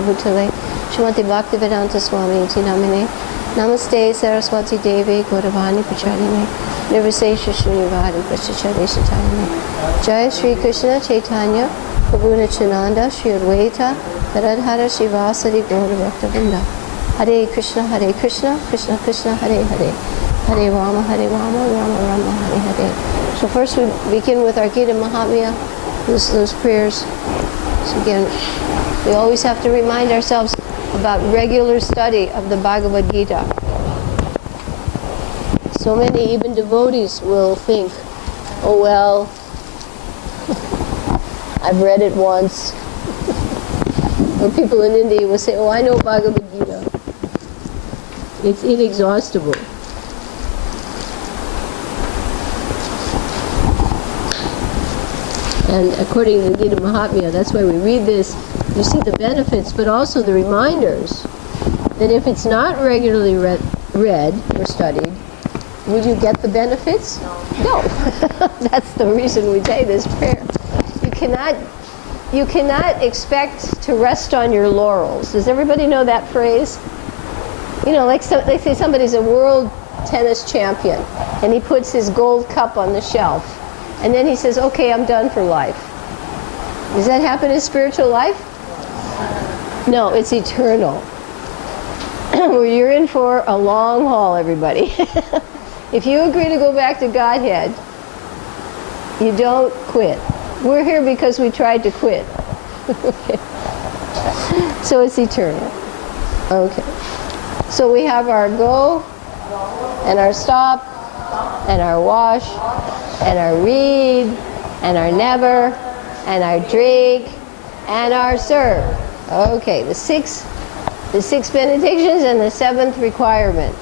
Bhutale, Shrimati Bhaktivedanta Swami Iti Namine, Namaste Saraswati Devi Gauravani Pacharine, Nirvisesha Shrinivari Prachachari Satayane. Jai Shri Krishna Chaitanya, Prabhu Nityananda, Shri Advaita, Radhara Shivasari Gaura Bhaktavinda. Hare Krishna, Krishna Krishna, Hare Hare. Hare Rama, Rama Rama, Hare Hare. So first we begin with our Gita Mahatmya, those prayers. So again, we always have to remind ourselves about regular study of the Bhagavad Gita. So many, even devotees, will think, oh well, I've read it once. Or people in India will say, oh, I know Bhagavad Gita. It's inexhaustible. And according to the Gita Mahatmya, that's why we read this. You see the benefits, but also the reminders that if it's not regularly read or studied, will you get the benefits? No. That's the reason we say this prayer. You cannot expect to rest on your laurels. Does everybody know that phrase? You know, like they say somebody's a world tennis champion, and he puts his gold cup on the shelf. And then he says, okay, I'm done for life. Does that happen in spiritual life? No, it's eternal. Well, you're in for a long haul, everybody. If you agree to go back to Godhead, you don't quit. We're here because we tried to quit. Okay. So it's eternal. Okay. So we have our go, and our stop, and our wash, and our read, and our never, and our drink, and our serve. Okay, the six benedictions and the seventh requirement.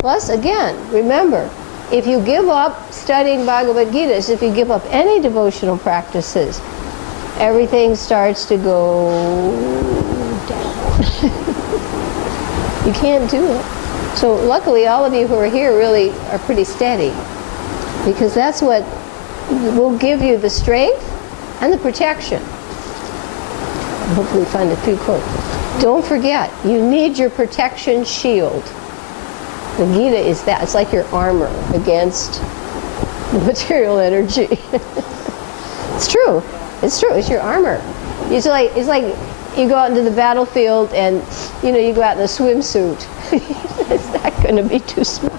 Plus, again, remember, if you give up studying Bhagavad Gita, as if you give up any devotional practices, everything starts to go down. You can't do it. So luckily, all of you who are here really are pretty steady, because that's what will give you the strength and the protection. Hopefully find a few quotes. Don't forget, you need your protection shield. The Gita is that. It's like your armor against the material energy. It's true. It's true. It's your armor. It's like you go out into the battlefield and, you know, you go out in a swimsuit. It's not going to be too smart.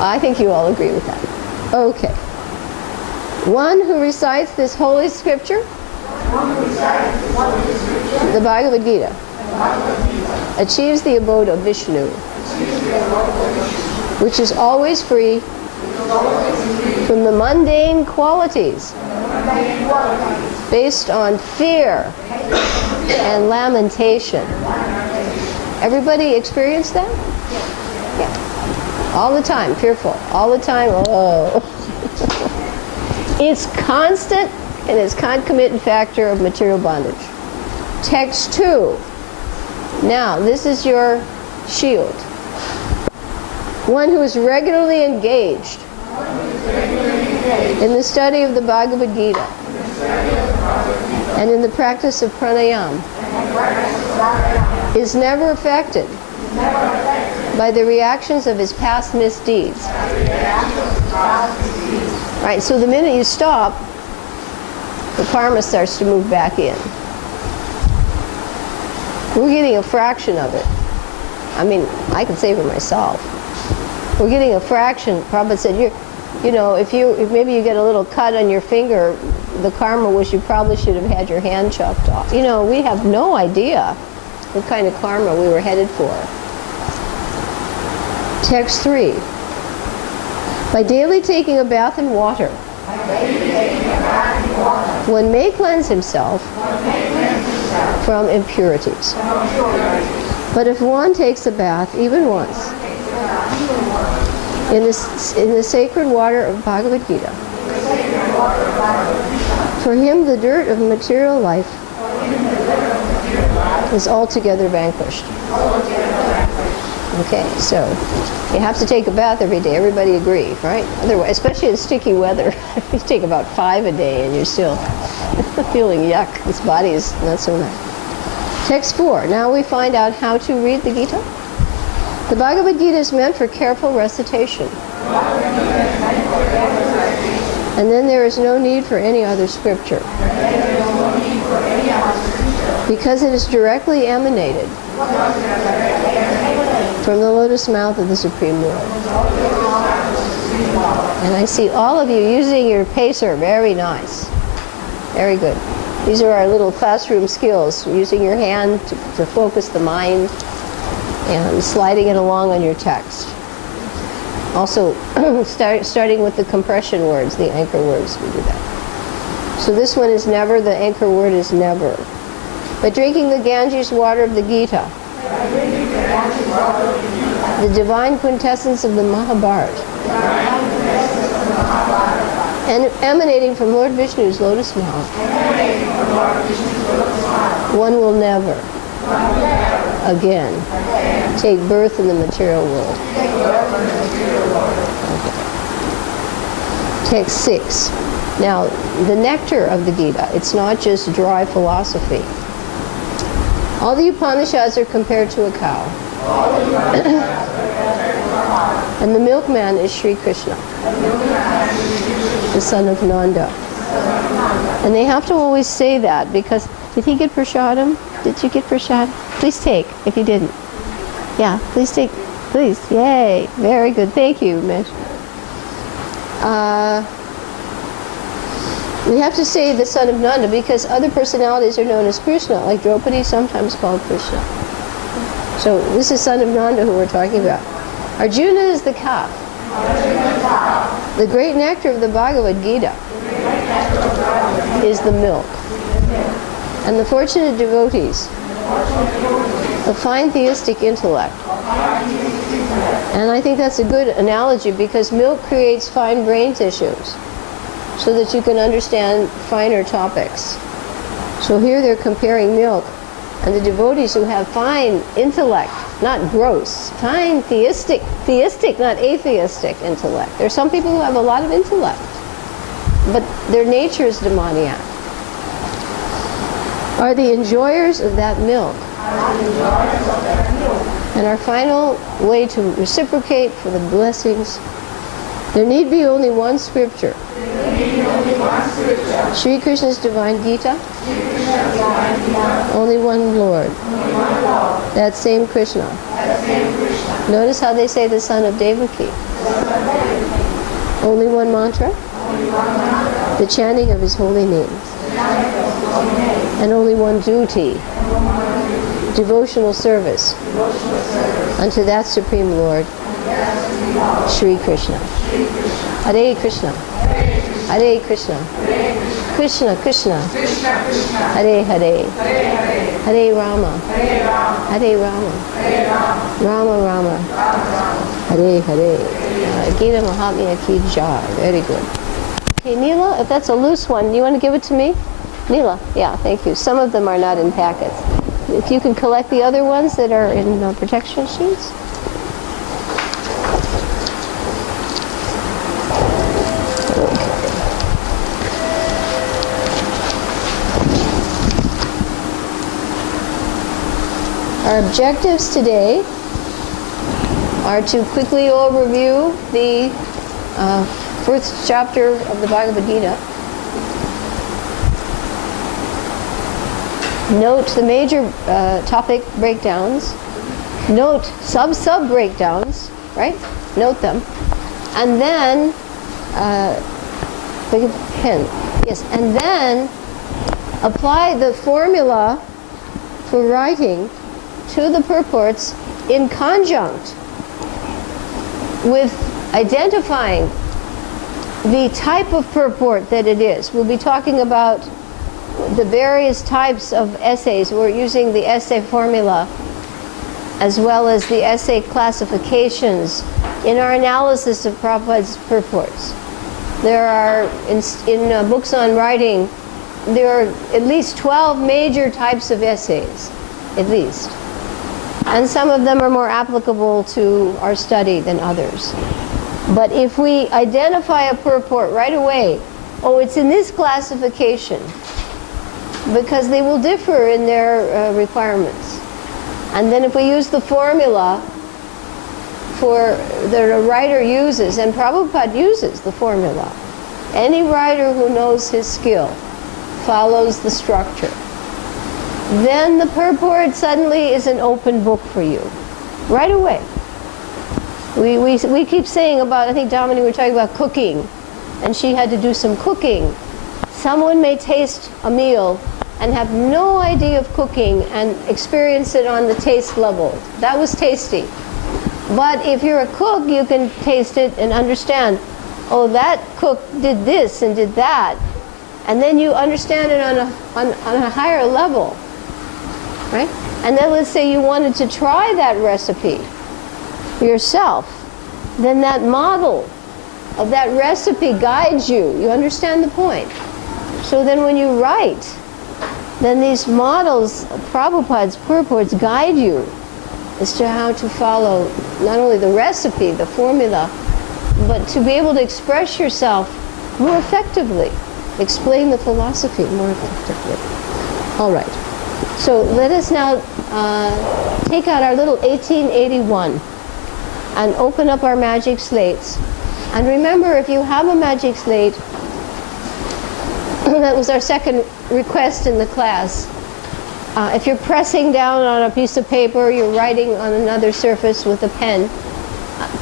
I think you all agree with that. Okay. One who recites this holy scripture, the Bhagavad Gita, achieves the abode of Vishnu, which is always free from the mundane qualities based on fear and lamentation. Everybody experience that? Yeah. All the time, fearful. All the time, oh. It's constant and it's concomitant factor of material bondage. Text 2. Now, this is your shield. One who is regularly engaged in the study of the Bhagavad Gita and in the practice of pranayama is never affected by the reactions of his past misdeeds. Right, so the minute you stop, the karma starts to move back in. We're getting a fraction of it. I mean, I can say for myself. We're getting a fraction. Prabhupada said, you know, if maybe you get a little cut on your finger, the karma was you probably should have had your hand chopped off. You know, we have no idea what kind of karma we were headed for. Text 3. By daily taking a bath in water, one may cleanse himself from impurities. But if one takes a bath even once in the sacred water of Bhagavad Gita, for him the dirt of material life is altogether vanquished. Okay, so you have to take a bath every day. Everybody agree, right? Otherwise, especially in sticky weather, you take about 5 a day and you're still feeling yuck. This body is not so nice. Text 4. Now we find out how to read the Gita. The Bhagavad Gita is meant for careful recitation. And then there is no need for any other scripture. Because it is directly emanated from the lotus mouth of the Supreme Lord. And I see all of you using your pacer. Very nice. Very good. These are our little classroom skills, using your hand to focus the mind and sliding it along on your text. Also, starting with the compression words, the anchor words, we do that. So this one is never, the anchor word is never. By drinking the Ganges water of the Gita, the divine quintessence of the Mahabharata, and emanating from Lord Vishnu's lotus mouth, one will never again take birth in the material world. Text 6. Now, the nectar of the Gita, it's not just dry philosophy. All the Upanishads are compared to a cow. And the milkman is Sri Krishna, the son of Nanda. And they have to always say that because, did he get prasadam? Did you get prasadam? Please take, if you didn't. Yeah, please take, please. Yay, very good. Thank you, Mish. We have to say the son of Nanda because other personalities are known as Krishna, like Draupadi, sometimes called Krishna. So this is son of Nanda who we're talking about. Arjuna is the calf. The great nectar of the Bhagavad Gita is the milk. And the fortunate devotees, the fine theistic intellect. And I think that's a good analogy because milk creates fine brain tissues so that you can understand finer topics. So here they're comparing milk and the devotees who have fine intellect, not gross, fine theistic, not atheistic intellect. There are some people who have a lot of intellect, but their nature is demoniac. Are the enjoyers of that milk. And our final way to reciprocate for the blessings, there need be only one scripture. Sri Krishna's divine Gita. Only one Lord. That same Krishna. Notice how they say the son of Devaki. Only one mantra. The chanting of his holy names. And only one duty. Devotional service unto that Supreme Lord, Sri Krishna. Hare Krishna. Hare Krishna. Krishna Krishna. Hare Hare. Hare Rama. Hare Rama. Rama Rama. Hare Hare. Gita Mahatmya Ki Jai. Very good. Okay, Neela, if that's a loose one, you want to give it to me? Neela, yeah, thank you. Some of them are not in packets. If you can collect the other ones that are in protection sheets. Our objectives today are to quickly overview the first chapter of the Bhagavad Gita. Note the major topic breakdowns. Note sub breakdowns, right? Note them. And then, look at the pen. Yes, and then apply the formula for writing to the purports in conjunct with identifying the type of purport that it is. We'll be talking about the various types of essays. We're using the essay formula as well as the essay classifications in our analysis of Prabhupada's purports. There are, in books on writing, there are at least 12 major types of essays, at least. And some of them are more applicable to our study than others. But if we identify a purport right away, oh, it's in this classification, because they will differ in their requirements. And then if we use the formula that a writer uses, and Prabhupada uses the formula, any writer who knows his skill follows the structure, then the purport suddenly is an open book for you, right away. We keep saying about, I think Dominique, we were talking about cooking, and she had to do some cooking. Someone may taste a meal and have no idea of cooking and experience it on the taste level. That was tasty. But if you're a cook, you can taste it and understand, oh, that cook did this and did that. And then you understand it on a higher level, right? And then let's say you wanted to try that recipe yourself. Then that model of that recipe guides you. You understand the point? So then when you write, then these models, Prabhupada's purports, guide you as to how to follow not only the recipe, the formula, but to be able to express yourself more effectively, explain the philosophy more effectively. All right. So let us now take out our little 1881 and open up our magic slates. And remember, if you have a magic slate, that was our second request in the class. If you're pressing down on a piece of paper, you're writing on another surface with a pen,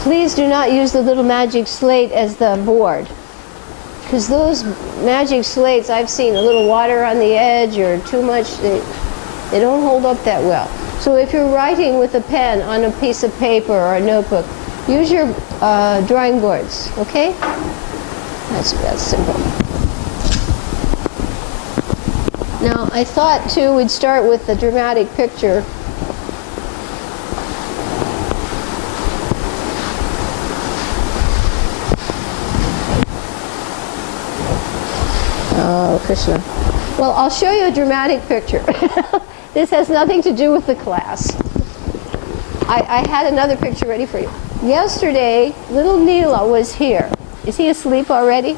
please do not use the little magic slate as the board. Because those magic slates, I've seen a little water on the edge or too much, they don't hold up that well. So if you're writing with a pen on a piece of paper or a notebook, use your drawing boards, okay? That's simple. Now, I thought, too, we'd start with the dramatic picture. Oh, Krishna. Well, I'll show you a dramatic picture. This has nothing to do with the class. I had another picture ready for you. Yesterday, little Neela was here. Is he asleep already?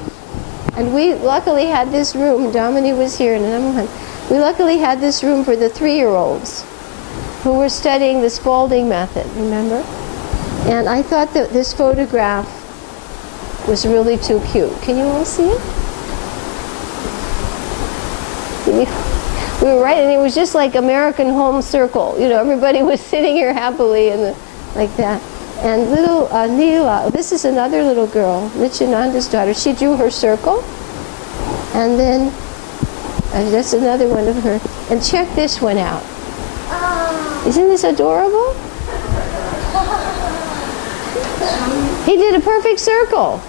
And we luckily had this room. Dominique was here, and another one. We luckily had this room for the 3-year-olds who were studying the Spalding method, remember? And I thought that this photograph was really too cute. Can you all see it? We were right, and it was just like American Home Circle. You know, everybody was sitting here happily and like that. And little Neela, this is another little girl, Nityananda's daughter. She drew her circle, and then that's another one of her. And check this one out. Isn't this adorable? He did a perfect circle,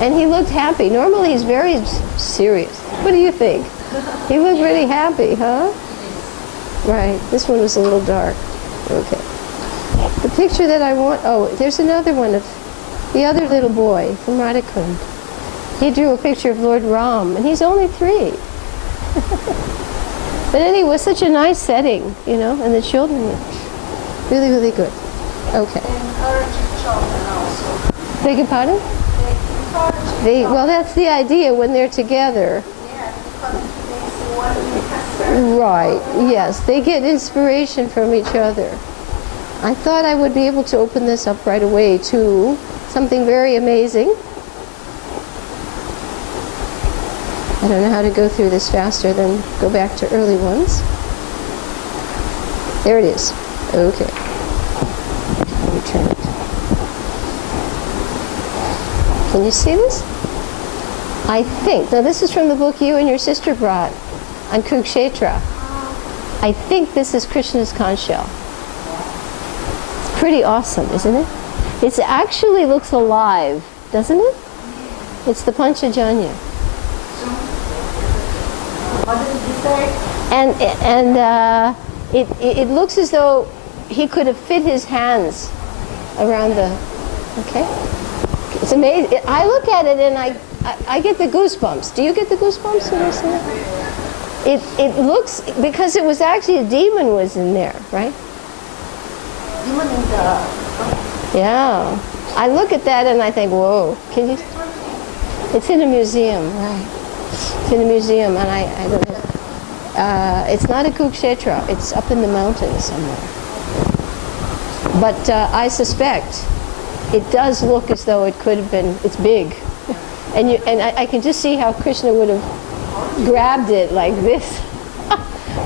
and he looked happy. Normally he's very serious. What do you think? He looked really happy, huh? Right. This one was a little dark. Okay. The picture that I want, oh, there's another one of the other little boy from Radhakund. He drew a picture of Lord Ram, and he's only 3. But anyway, such a nice setting, you know, and the children were really, really good. Okay. Beg your pardon? Well, that's the idea when they're together. Right, yes, they get inspiration from each other. I thought I would be able to open this up right away to something very amazing. I don't know how to go through this faster than go back to early ones. There it is. Okay. Let me turn it. Can you see this? I think, now this is from the book you and your sister brought on Kurukshetra. I think this is Krishna's conch shell. It's pretty awesome, isn't it? It actually looks alive, doesn't it? It's the Panchajanya. What did he say? And it looks as though he could have fit his hands around the, okay? It's amazing. I look at it and I get the goosebumps. Do you get the goosebumps when I see it? It looks, because it was actually a demon was in there, right? Demon in the... Yeah. I look at that and I think, whoa, can you? It's in a museum, right? in a museum, and I don't know. It's not a Kurukshetra. It's up in the mountains somewhere. But I suspect it does look as though it could have been. It's big, and I can just see how Krishna would have grabbed it like this.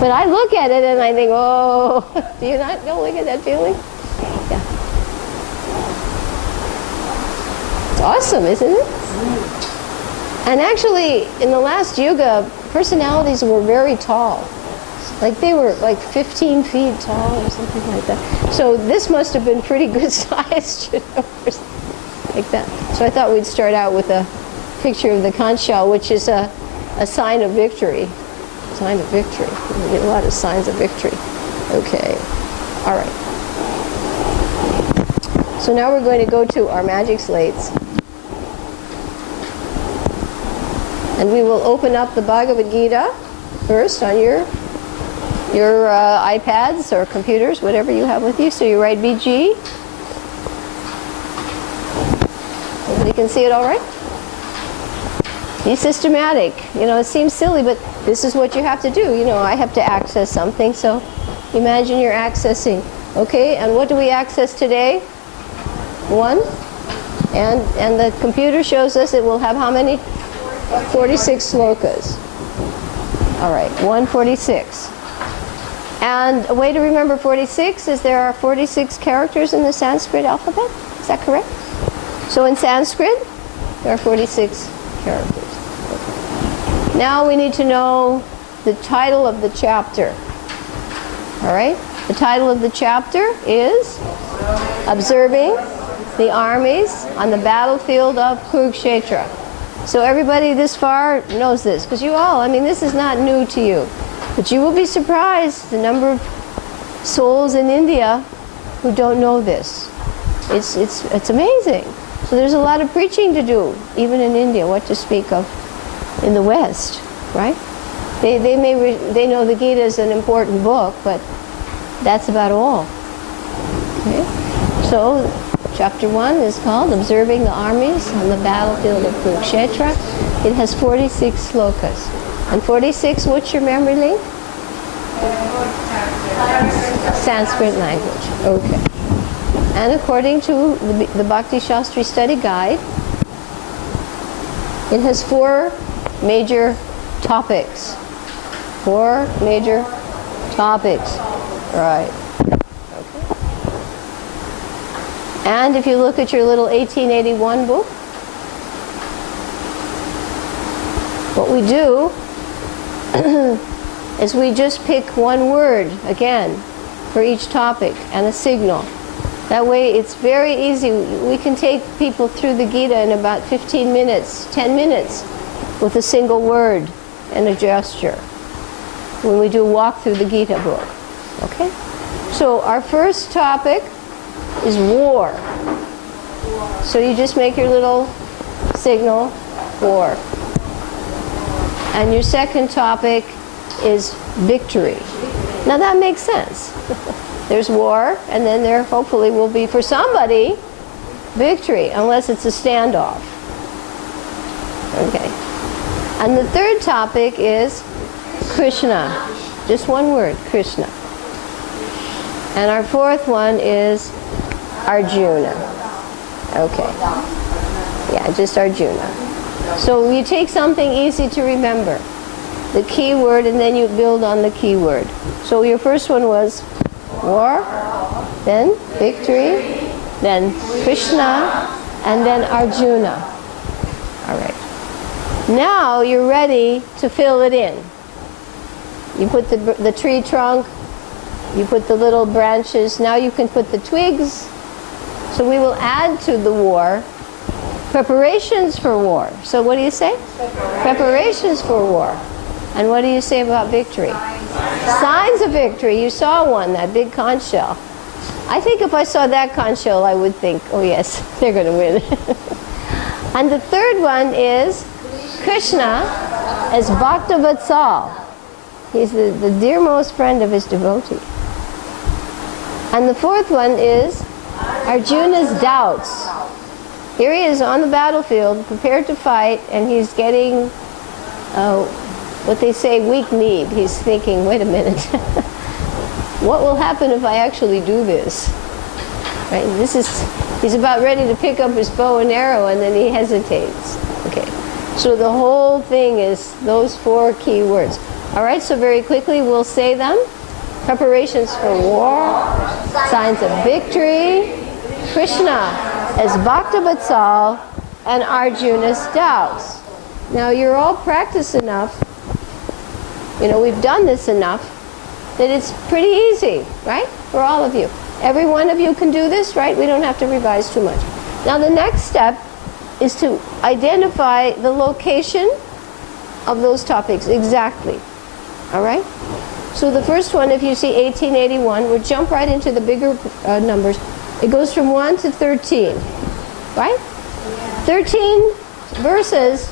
But I look at it and I think, oh, do you not go look at that feeling? Yeah. It's awesome, isn't it? And actually, in the last yuga, personalities were very tall. Like they were like 15 feet tall or something like that. So this must have been pretty good sized, you know, or something like that. So I thought we'd start out with a picture of the conch shell, which is a sign of victory. Sign of victory. We get a lot of signs of victory. Okay. All right. So now we're going to go to our magic slates. And we will open up the Bhagavad Gita first on your iPads or computers, whatever you have with you. So you write BG. Everybody can see it all right? Be systematic. You know, it seems silly, but this is what you have to do. You know, I have to access something, so imagine you're accessing. Okay, and what do we access today? 1. And the computer shows us it will have how many? 46 slokas. All right, 146. And a way to remember 46 is there are 46 characters in the Sanskrit alphabet. Is that correct? So in Sanskrit, there are 46 characters. Now we need to know the title of the chapter. All right? The title of the chapter is Observing the Armies on the Battlefield of Kurukshetra. So everybody this far knows this, because you all, I mean, this is not new to you. But you will be surprised the number of souls in India who don't know this. It's amazing. So there's a lot of preaching to do, even in India, what to speak of in the West, right? They know the Gita is an important book, but that's about all. Okay? So chapter 1 is called Observing the Armies on the Battlefield of Kurukshetra. It has 46 slokas. And 46, what's your memory link? Sanskrit language. Okay. And according to the Bhakti Shastri Study Guide, it has 4 major topics. 4 major topics. Right. Okay. And if you look at your little 1881 book, what we do is we just pick one word, again, for each topic and a signal. That way it's very easy. We can take people through the Gita in about 15 minutes, 10 minutes, with a single word and a gesture when we do a walk through the Gita book. Okay? So our first topic is war. So you just make your little signal, war. And your second topic is victory. Now that makes sense. There's war, and then there hopefully will be, for somebody, victory, unless it's a standoff. Okay. And the third topic is Krishna. Just one word, Krishna. And our fourth one is Arjuna. Okay. Yeah, just Arjuna. So you take something easy to remember, the key word, and then you build on the key word. So your first one was war, then victory, then Krishna, and then Arjuna. All right. Now you're ready to fill it in. You put the tree trunk, you put the little branches, now you can put the twigs. So we will add to the war preparations for war. So what do you say? Preparations for war. And what do you say about victory? Signs of victory. You saw one, that big conch shell. I think if I saw that conch shell, I would think, oh yes, they're going to win. And the third one is Krishna as Bhakta Vatsal. He's the dearmost friend of his devotee. And the fourth one is Arjuna's doubts. Here he is on the battlefield, prepared to fight, and he's getting what they say, weak need. He's thinking, wait a minute, what will happen if I actually do this? Right? He's about ready to pick up his bow and arrow, and then he hesitates. Okay. So the whole thing is those 4 key words. All right, so very quickly we'll say them. Preparations for war, signs of victory, Krishna as Bhaktavatsal, and Arjuna's doubts. Now you're all practiced enough, we've done this enough, that it's pretty easy, right? For all of you. Every one of you can do this, right? We don't have to revise too much. Now the next step is to identify the location of those topics exactly. All right? So the first one, if you see 1881, we'll jump right into the bigger numbers. It goes from 1 to 13, right? 13 verses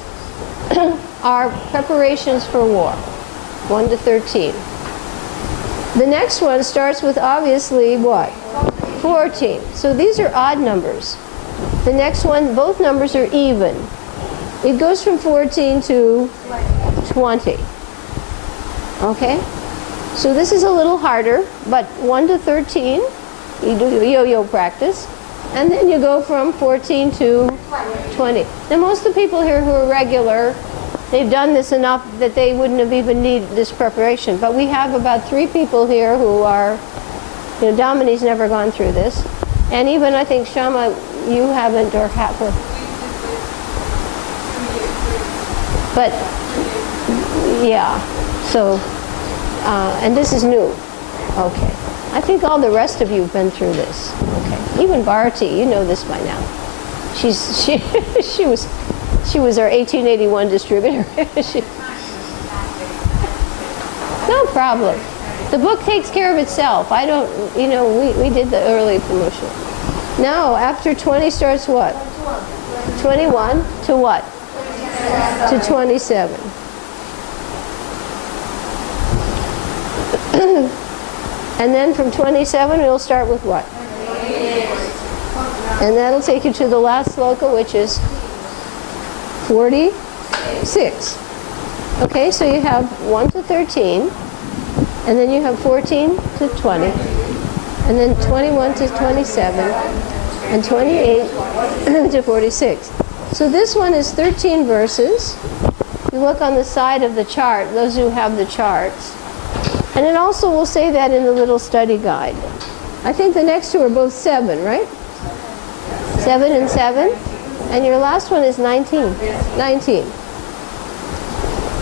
are preparations for war, 1 to 13. The next one starts with obviously what? 14. So these are odd numbers. The next one, both numbers are even. It goes from 14 to 20. Okay? So this is a little harder, but 1 to 13, you do yo-yo practice, and then you go from 14 to 20. Now most of the people here who are regular, they've done this enough that they wouldn't have even needed this preparation. But we have about 3 people here who are, Domini's never gone through this. And even I think Shama, you haven't or have. But, yeah, so, and this is new. Okay. I think all the rest of you have been through this. Okay. Even Bharati, you know this by now. She was our 1881 distributor. No problem. The book takes care of itself. I don't, we did the early promotion. Now, after 20 starts what? 21 to what? To 27. And then from 27, we'll start with what? And that'll take you to the last sloka, which is 46. Okay, so you have 1 to 13, and then you have 14 to 20, and then 21 to 27, and 28 to 46. So this one is 13 verses. You look on the side of the chart, those who have the charts. And it also will say that in the little study guide. I think the next 2 are both 7, right? 7 and 7. And your last one is 19. 19.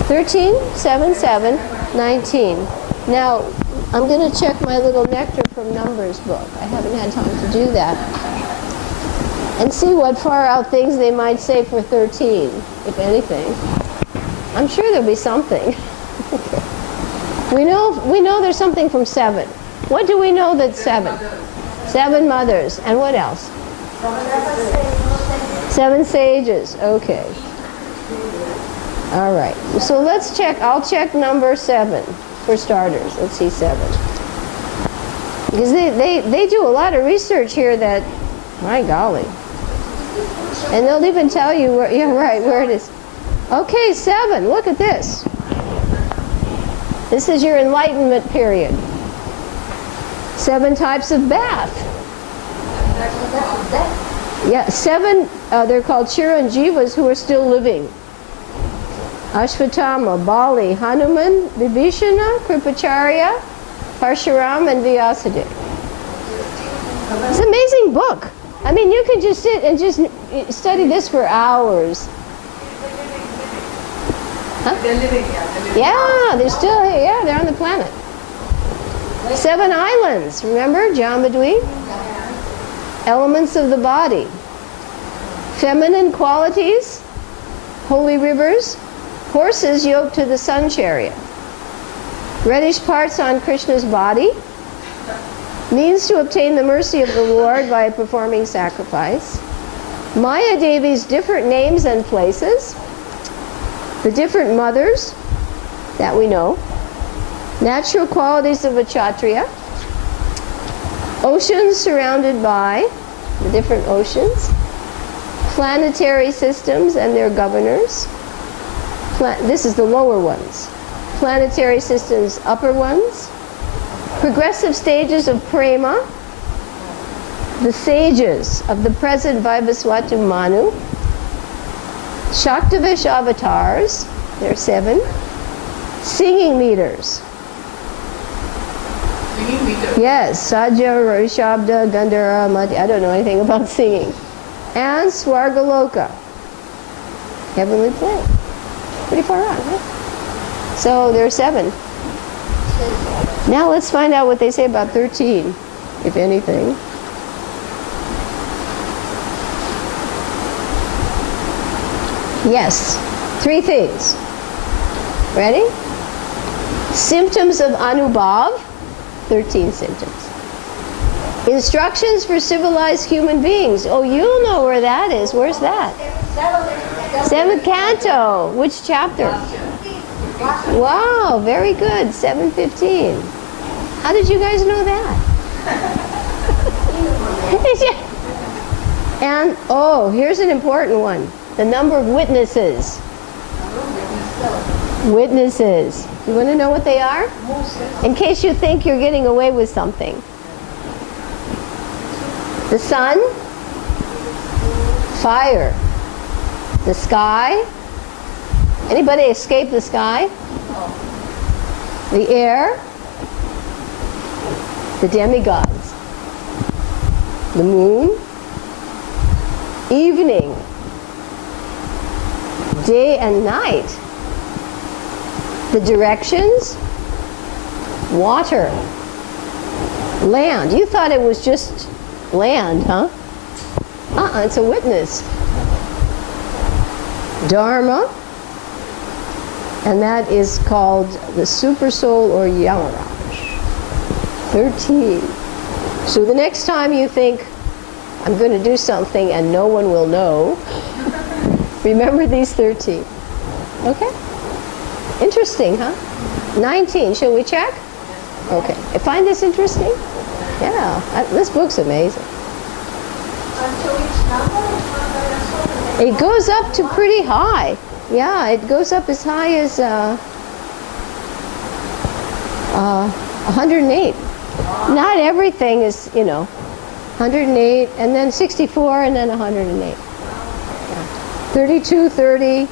13, 7, 7, 19. Now, I'm going to check my little Nectar from Numbers book. I haven't had time to do that. And see what far out things they might say for 13, if anything. I'm sure there'll be something. We know there's something from 7. What do we know that's 7? 7 mothers. And what else? 7 sages. Okay. All right. So let's check. I'll check number 7 for starters. Let's see 7. Because they do a lot of research here that, my golly. And they'll even tell you where, yeah, right, where it is. Okay, 7. Look at this. This is your enlightenment period. 7 types of bath. Yeah, 7, they're called Chiranjivas who are still living. Ashvatthama, Bali, Hanuman, Vibhishana, Kripacharya, Parshuram, and Vyasadeva. It's an amazing book. I mean, you can just sit and just study this for hours. Huh? They're living here. Yeah, they're still here. Yeah, they're on the planet. 7 islands. Remember? Jambudvi? Elements of the body. Feminine qualities. Holy rivers. Horses yoked to the sun chariot. Reddish parts on Krishna's body. Means to obtain the mercy of the Lord by performing sacrifice. Maya Devi's different names and places. The different mothers that we know. Natural qualities of a Kshatriya. Oceans surrounded by the different oceans. Planetary systems and their governors. This is the lower ones. Planetary systems, upper ones. Progressive stages of prema. The sages of the present Vivaswatu Manu. Shaktavish avatars. There are 7. Singing meters. Singing meter. Yes, Sajja, Rishabda, Gandhara, Mati. I don't know anything about singing. And Swargaloka. Heavenly plane. Pretty far out, huh? So there are 7. Now let's find out what they say about 13, if anything. Yes, 3 things. Ready? Symptoms of Anubhav, 13 symptoms. Instructions for civilized human beings. Oh, you'll know where that is. Where's that? 7th canto. Which chapter? Wow, very good. 7:15. How did you guys know that? And, oh, here's an important one. The number of witnesses. Witnesses. You want to know what they are? In case you think you're getting away with something. The sun, fire, the sky. Anybody escape the sky? The air, the demigods, the moon, evening, day and night, the directions, water, land. You thought it was just land, huh? It's a witness. Dharma, and that is called the Supersoul or Yamaraj. 13. So the next time you think, I'm going to do something and no one will know, remember these 13. Okay? Interesting, huh? 19. Shall we check? Okay. I find this interesting? Yeah. This book's amazing. It goes up to pretty high. Yeah, it goes up as high as 108. Not everything is, 108, and then 64, and then 108. 32, 30,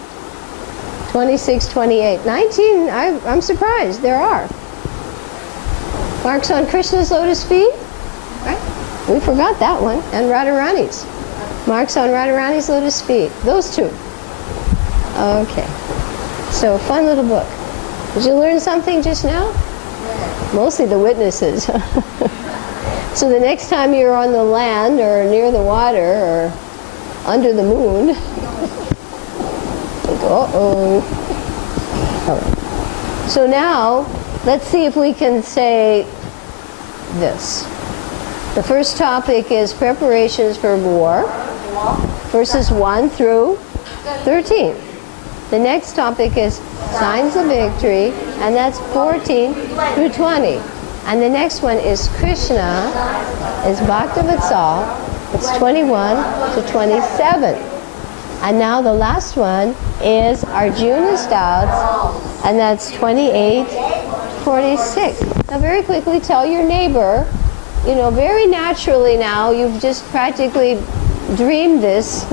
26, 28. 19, I'm surprised. There are. Marks on Krishna's lotus feet. Right? We forgot that one. And Radharani's. Marks on Radharani's lotus feet. Those 2. Okay. So, fun little book. Did you learn something just now? Mostly the witnesses. So the next time you're on the land or near the water or under the moon, uh-oh. All right. So now, let's see if we can say this. The first topic is preparations for war, verses 1 through 13. The next topic is signs of victory, and that's 14 through 20. And the next one is Krishna, is Bhaktavatsal, it's 21 to 27. And now the last one is Arjuna's doubts, and that's 28 to 46. Now very quickly tell your neighbor, very naturally now, you've just practically dreamed this.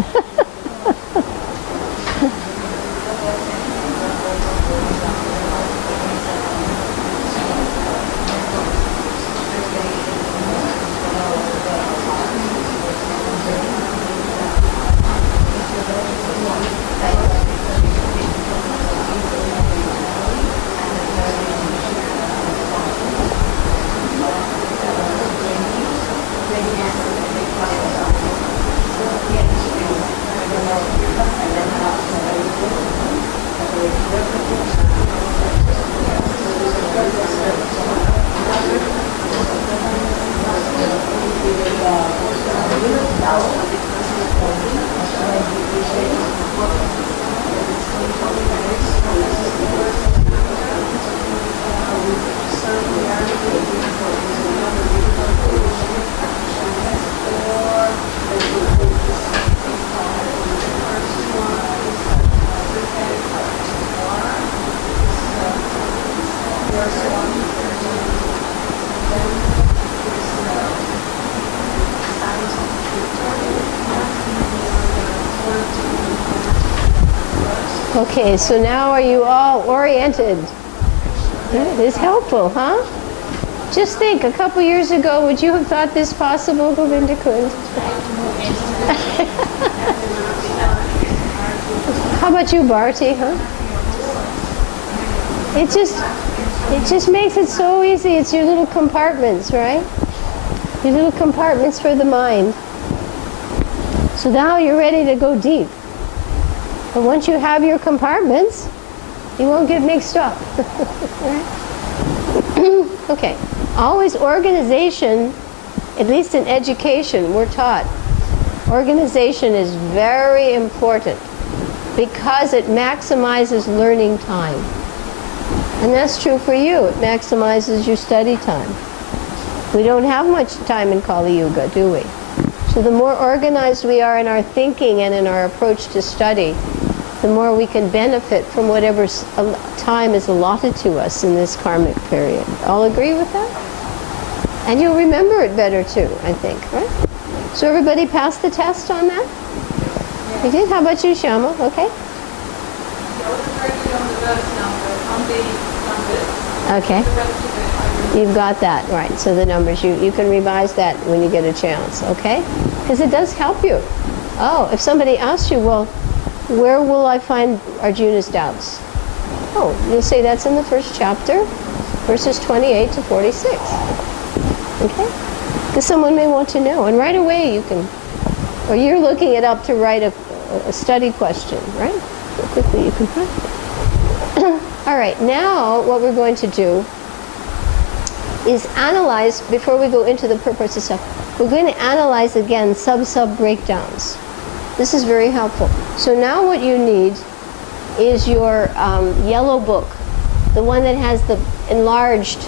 Okay, so now are you all oriented? It is helpful, huh? Just think, a couple years ago, would you have thought this possible, Govinda Kund? How about you, Bharti, huh? It just makes it so easy. It's your little compartments, right? Your little compartments for the mind. So now you're ready to go deep. But once you have your compartments, you won't get mixed up. Okay. Always organization, at least in education, we're taught. Organization is very important because it maximizes learning time. And that's true for you. It maximizes your study time. We don't have much time in Kali Yuga, do we? So the more organized we are in our thinking and in our approach to study, the more we can benefit from whatever time is allotted to us in this karmic period. All agree with that? And you'll remember it better too, I think, right? So everybody passed the test on that? You did? How about you, Shama? Okay. Okay. You've got that, right. So the numbers, you can revise that when you get a chance, okay? Because it does help you. Oh, if somebody asks you, well, where will I find Arjuna's doubts? Oh, you'll say that's in the first chapter, verses 28 to 46. Okay? Because someone may want to know. And right away you can, or you're looking it up to write a study question, right? So quickly you can find it. All right, now what we're going to do is analyze, before we go into the purports and stuff, we're going to analyze again sub-sub breakdowns. This is very helpful. So now what you need is your yellow book, the one that has the enlarged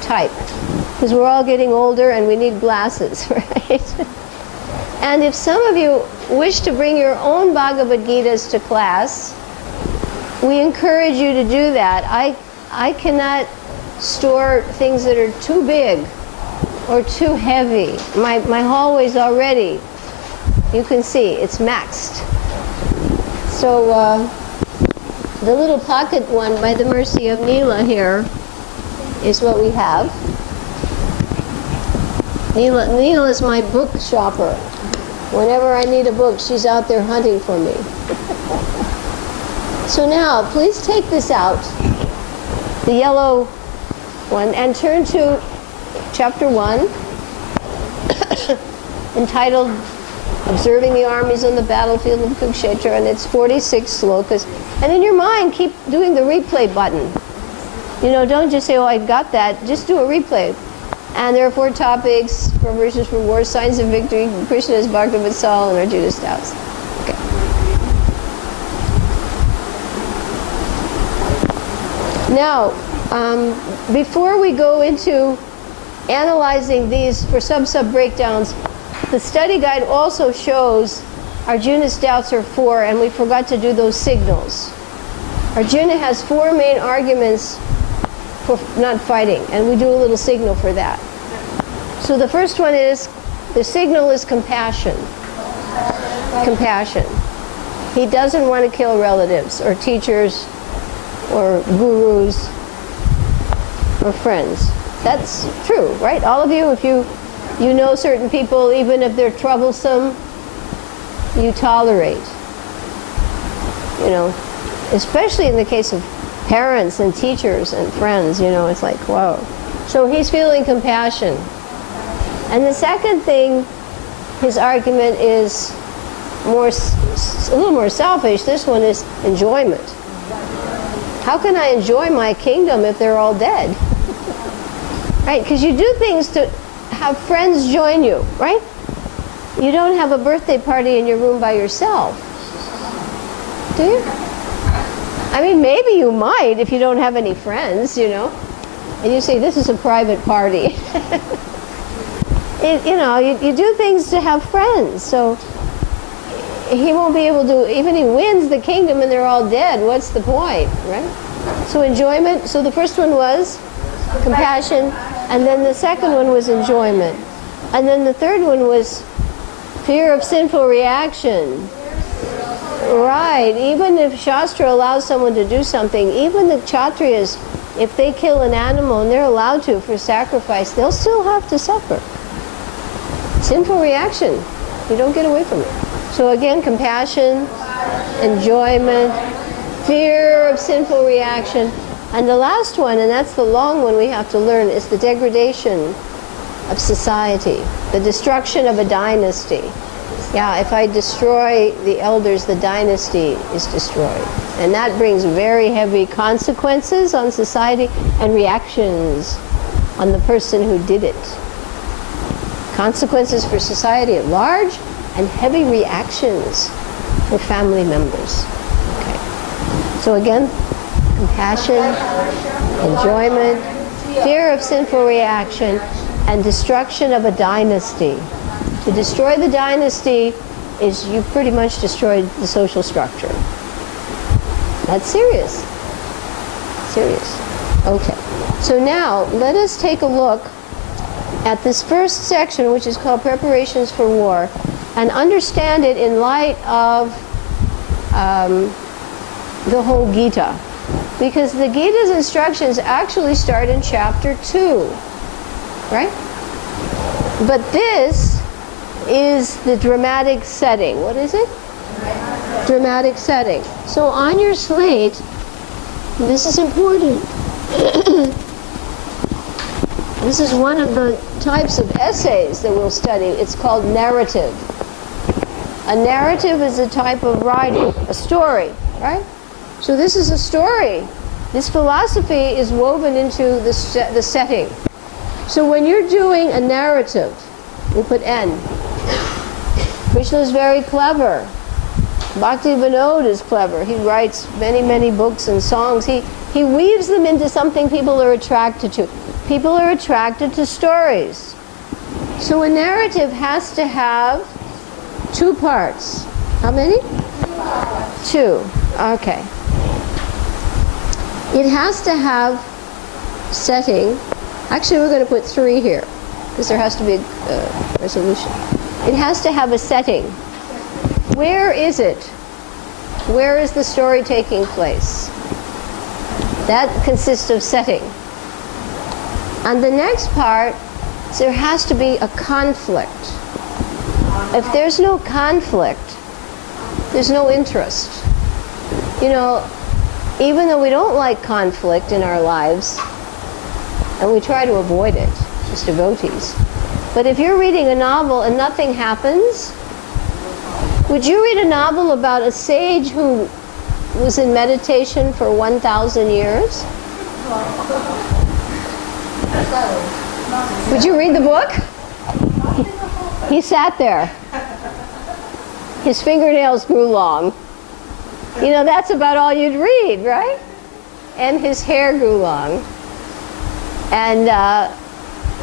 type, because we're all getting older and we need glasses, right? And if some of you wish to bring your own Bhagavad Gitas to class, we encourage you to do that. I cannot store things that are too big or too heavy. My hallway's already, you can see, it's maxed. So the little pocket one, by the mercy of Neela here, is what we have. Neela is my book shopper. Whenever I need a book, she's out there hunting for me. So now, please take this out, the yellow one, and turn to chapter 1, entitled Observing the Armies on the Battlefield of Kurukshetra, and it's 46 slokas. And in your mind, keep doing the replay button. You know, don't just say, oh, I got that. Just do a replay. And there are 4 topics, 4 verses for war, signs of victory, Krishna's Bhakti Vatsal, and Arjuna's doubts. Okay. Now, before we go into analyzing these for sub-sub breakdowns, the study guide also shows Arjuna's doubts are 4, and we forgot to do those signals. Arjuna has 4 main arguments for not fighting, and we do a little signal for that. So the first one is, the signal is compassion. Compassion. He doesn't want to kill relatives or teachers or gurus or friends. That's true, right? All of you, if you know certain people, even if they're troublesome, you tolerate. You know, especially in the case of parents and teachers and friends, you know, it's like, whoa. So he's feeling compassion. And the second thing, his argument is a little more selfish. This one is enjoyment. How can I enjoy my kingdom if they're all dead? Right? Because you do things to have friends join you, right? You don't have a birthday party in your room by yourself, do you? I mean, maybe you might if you don't have any friends, you know. And you say, this is a private party. You do things to have friends. So he won't be able to, even he wins the kingdom and they're all dead, what's the point, right? So enjoyment, so the first one was compassion, and then the second one was enjoyment. And then the third one was fear of sinful reaction. Right. Even if Shastra allows someone to do something, even the Kshatriyas, if they kill an animal and they're allowed to for sacrifice, they'll still have to suffer. Sinful reaction. You don't get away from it. So again, compassion, enjoyment, fear of sinful reaction. And the last one, and that's the long one we have to learn, is the degradation of society, the destruction of a dynasty. Yeah, if I destroy the elders, the dynasty is destroyed. And that brings very heavy consequences on society and reactions on the person who did it. Consequences for society at large and heavy reactions for family members. Okay. So again, compassion, enjoyment, fear of sinful reaction, and destruction of a dynasty. To destroy the dynasty is you pretty much destroyed the social structure. That's serious. Serious. Okay. So now let us take a look at this first section, which is called Preparations for War, and understand it in light of the whole Gita. Because the Gita's instructions actually start in chapter 2, right? But this is the dramatic setting. What is it? Dramatic setting. So on your slate, this is important. This is one of the types of essays that we'll study. It's called narrative. A narrative is a type of writing, a story, right? So this is a story. This philosophy is woven into the setting. So when you're doing a narrative, we put N. Krishna is very clever. Bhakti Vinod is clever. He writes many, many books and songs. He weaves them into something people are attracted to. People are attracted to stories. So a narrative has to have 2 parts. How many? 2. Okay. It has to have setting. Actually, we're going to put 3 here because there has to be a resolution. It has to have a setting. Where is it? Where is the story taking place? That consists of setting. And the next part, there has to be a conflict. If there's no conflict, there's no interest. You know, even though we don't like conflict in our lives, and we try to avoid it as devotees, but if you're reading a novel and nothing happens, would you read a novel about a sage who was in meditation for 1,000 years? Would you read the book? He sat there. His fingernails grew long. You know, that's about all you'd read, right? And his hair grew long. And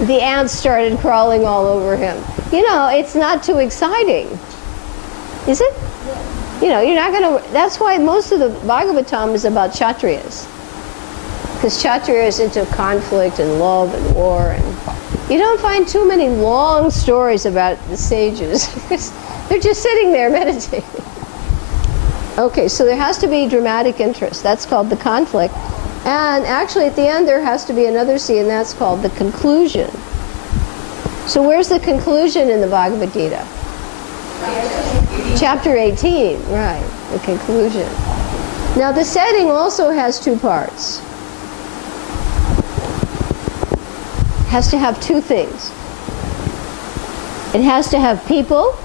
the ants started crawling all over him. You know, it's not too exciting. Is it? You know, you're not going to... That's why most of the Bhagavatam is about Kshatriyas. Because Kshatriya is into conflict and love and war. And you don't find too many long stories about the sages. They're just sitting there meditating. Okay, so there has to be dramatic interest. That's called the conflict. And actually, at the end, there has to be another C, and that's called the conclusion. So where's the conclusion in the Bhagavad Gita? Chapter 18, right, the conclusion. Now, the setting also has 2 parts. It has to have 2 things. It has to have people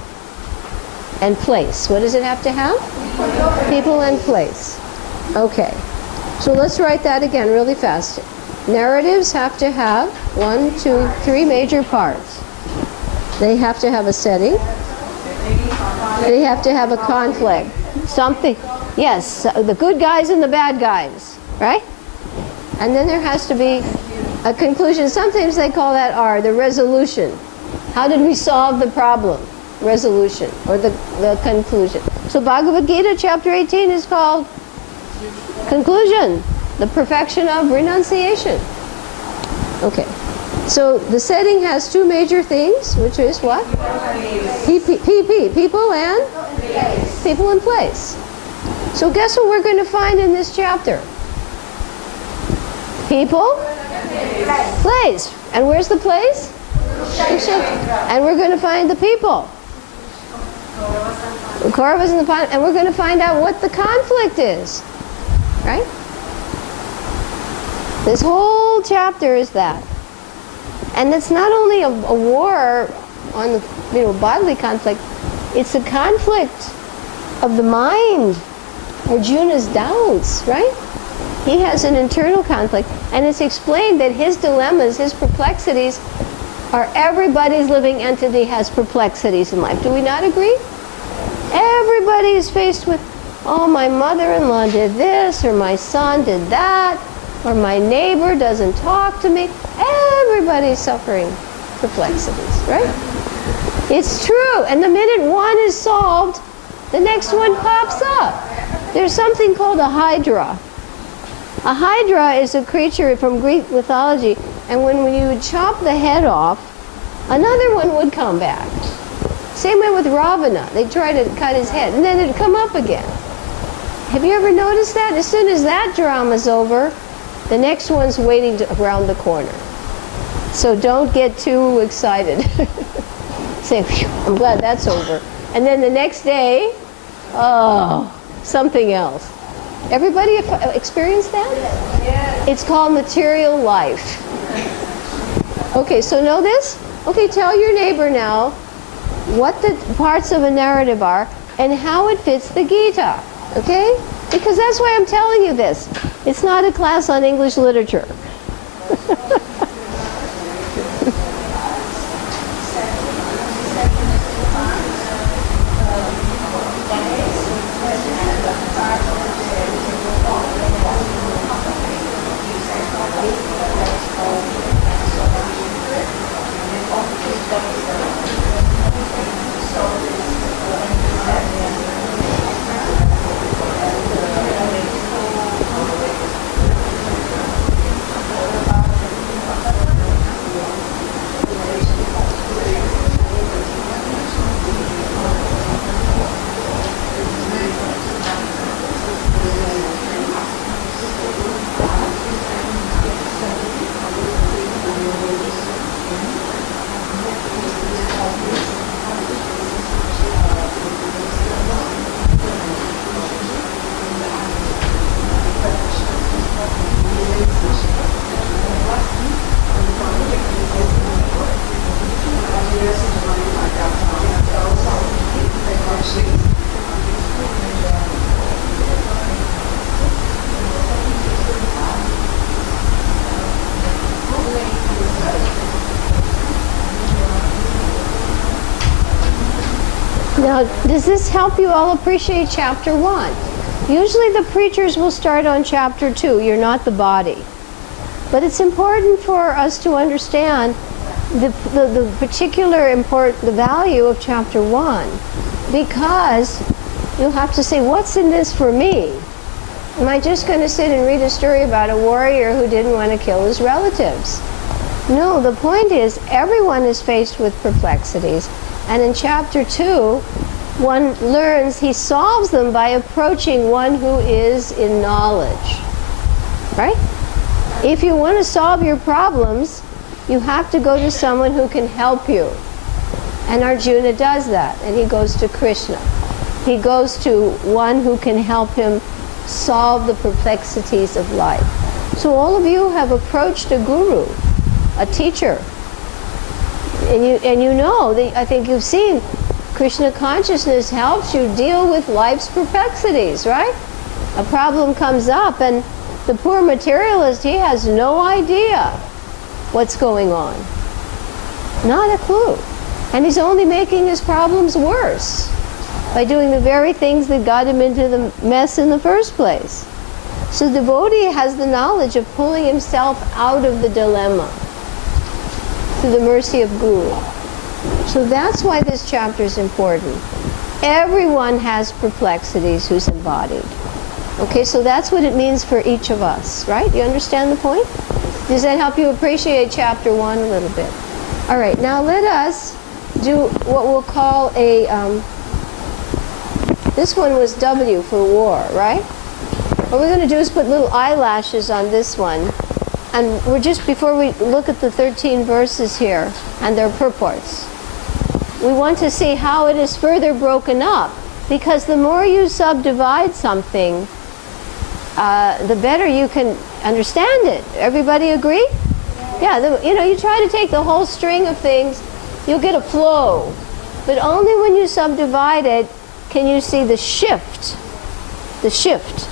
and place. What does it have to have? People and place. Okay. So let's write that again really fast. Narratives have to have 1, 2, 3 major parts. They have to have a setting. They have to have a conflict. Something. Yes, the good guys and the bad guys, right? And then there has to be a conclusion. Sometimes they call that R, the resolution. How did we solve the problem? Resolution, or the conclusion. So Bhagavad Gita chapter 18 is called Conclusion, the perfection of renunciation. Okay, so the setting has 2 major things, which is what? PP, people and place. So guess what we're going to find in this chapter? People? Place. And where's the place? And we're going to find the people. Kauravas in the pond, and we're going to find out what the conflict is. Right? This whole chapter is that. And it's not only a war on the bodily conflict, it's a conflict of the mind. Arjuna's doubts, right? He has an internal conflict, and it's explained that his dilemmas, his perplexities, are everybody's living entity has perplexities in life. Do we not agree? Everybody is faced with, oh, my mother-in-law did this, or my son did that, or my neighbor doesn't talk to me. Everybody's suffering perplexities, right? It's true. And the minute one is solved, the next one pops up. There's something called a hydra. A hydra is a creature from Greek mythology, and when you would chop the head off, another one would come back. Same way with Ravana. They'd try to cut his head, and then it'd come up again. Have you ever noticed that? As soon as that drama's over, the next one's waiting around the corner. So don't get too excited. Say, I'm glad that's over. And then the next day, oh, something else. Everybody experienced that? Yes. It's called material life. Okay, so know this? Okay, tell your neighbor now what the parts of a narrative are and how it fits the Gita. Okay? Because that's why I'm telling you this. It's not a class on English literature. Now, does this help you all appreciate chapter 1? Usually the preachers will start on chapter 2. You're not the body. But it's important for us to understand the particular the value of chapter 1, because you'll have to say, what's in this for me? Am I just going to sit and read a story about a warrior who didn't want to kill his relatives? No, the point is everyone is faced with perplexities. And in chapter 2, one learns he solves them by approaching one who is in knowledge. Right? If you want to solve your problems, you have to go to someone who can help you. And Arjuna does that, and he goes to Krishna. He goes to one who can help him solve the perplexities of life. So all of you have approached a guru, a teacher. And you know, I think you've seen, Krishna consciousness helps you deal with life's perplexities, right? A problem comes up, and the poor materialist, he has no idea what's going on. Not a clue. And he's only making his problems worse by doing the very things that got him into the mess in the first place. So the devotee has the knowledge of pulling himself out of the dilemma through the mercy of Guru. So that's why this chapter is important. Everyone has perplexities who's embodied. Okay, so that's what it means for each of us, right? You understand the point? Does that help you appreciate chapter 1 a little bit? All right, now let us do what we'll call a This one was W for war, right? What we're going to do is put little eyelashes on this one. And we're just, before we look at the 13 verses here and their purports, we want to see how it is further broken up. Because the more you subdivide something, the better you can understand it. Everybody agree? Yeah, you try to take the whole string of things, you'll get a flow. But only when you subdivide it can you see the shift. The shift.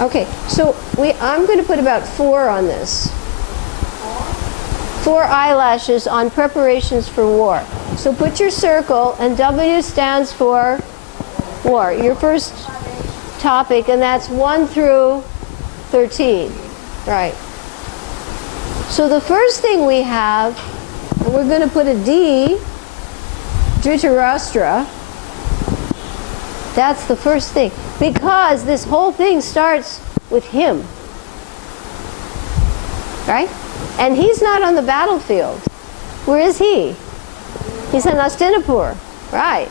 Okay, so I'm going to put about 4 on this. 4 eyelashes on preparations for war. So put your circle, and W stands for war. Your first topic, and that's 1 through 13. Right. So the first thing we have, and we're going to put a D, Dhritarashtra. That's the first thing. Because this whole thing starts with him. Right? And he's not on the battlefield. Where is he? He's in Hastinapur. Right.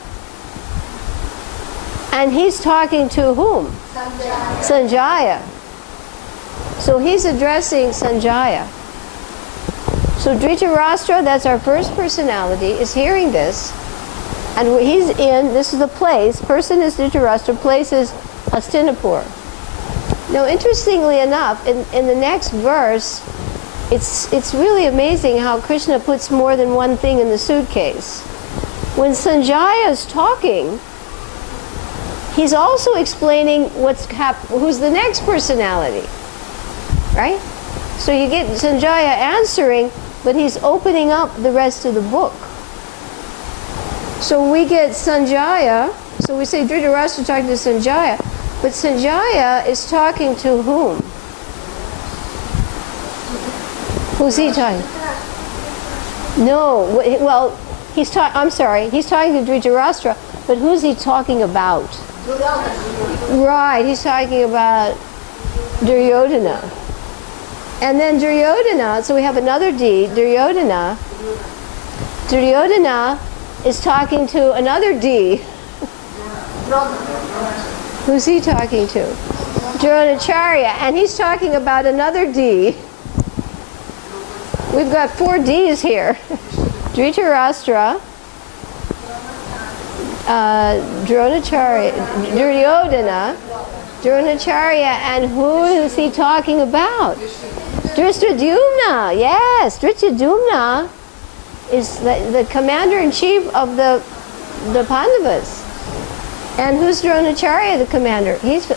And he's talking to whom? Sanjaya. So he's addressing Sanjaya. So Dhritarashtra, that's our first personality, is hearing this. And he's in, this is the place, person is Dhritarashtra, place is Hastinapur. Now, interestingly enough, in the next verse, it's really amazing how Krishna puts more than one thing in the suitcase. When Sanjaya is talking, he's also explaining who's the next personality, right? So you get Sanjaya answering, but he's opening up the rest of the book. So we get Sanjaya, so we say Dhritarashtra talking to Sanjaya, but Sanjaya is talking to whom? Who's he talking? No, well, he's talking to Dhritarashtra, but who's he talking about? Right, he's talking about Duryodhana. And then Duryodhana, so we have another D, Duryodhana. Duryodhana is talking to another D. Who's he talking to? Dronacharya, and he's talking about another D. We've got 4 Ds here. Dhritarashtra, Dronacharya, Duryodhana, Dronacharya, and who is he talking about? Drishtadyumna, yes, Drishtadyumna is the commander-in-chief of the Pandavas. And who's Dronacharya, the commander? He's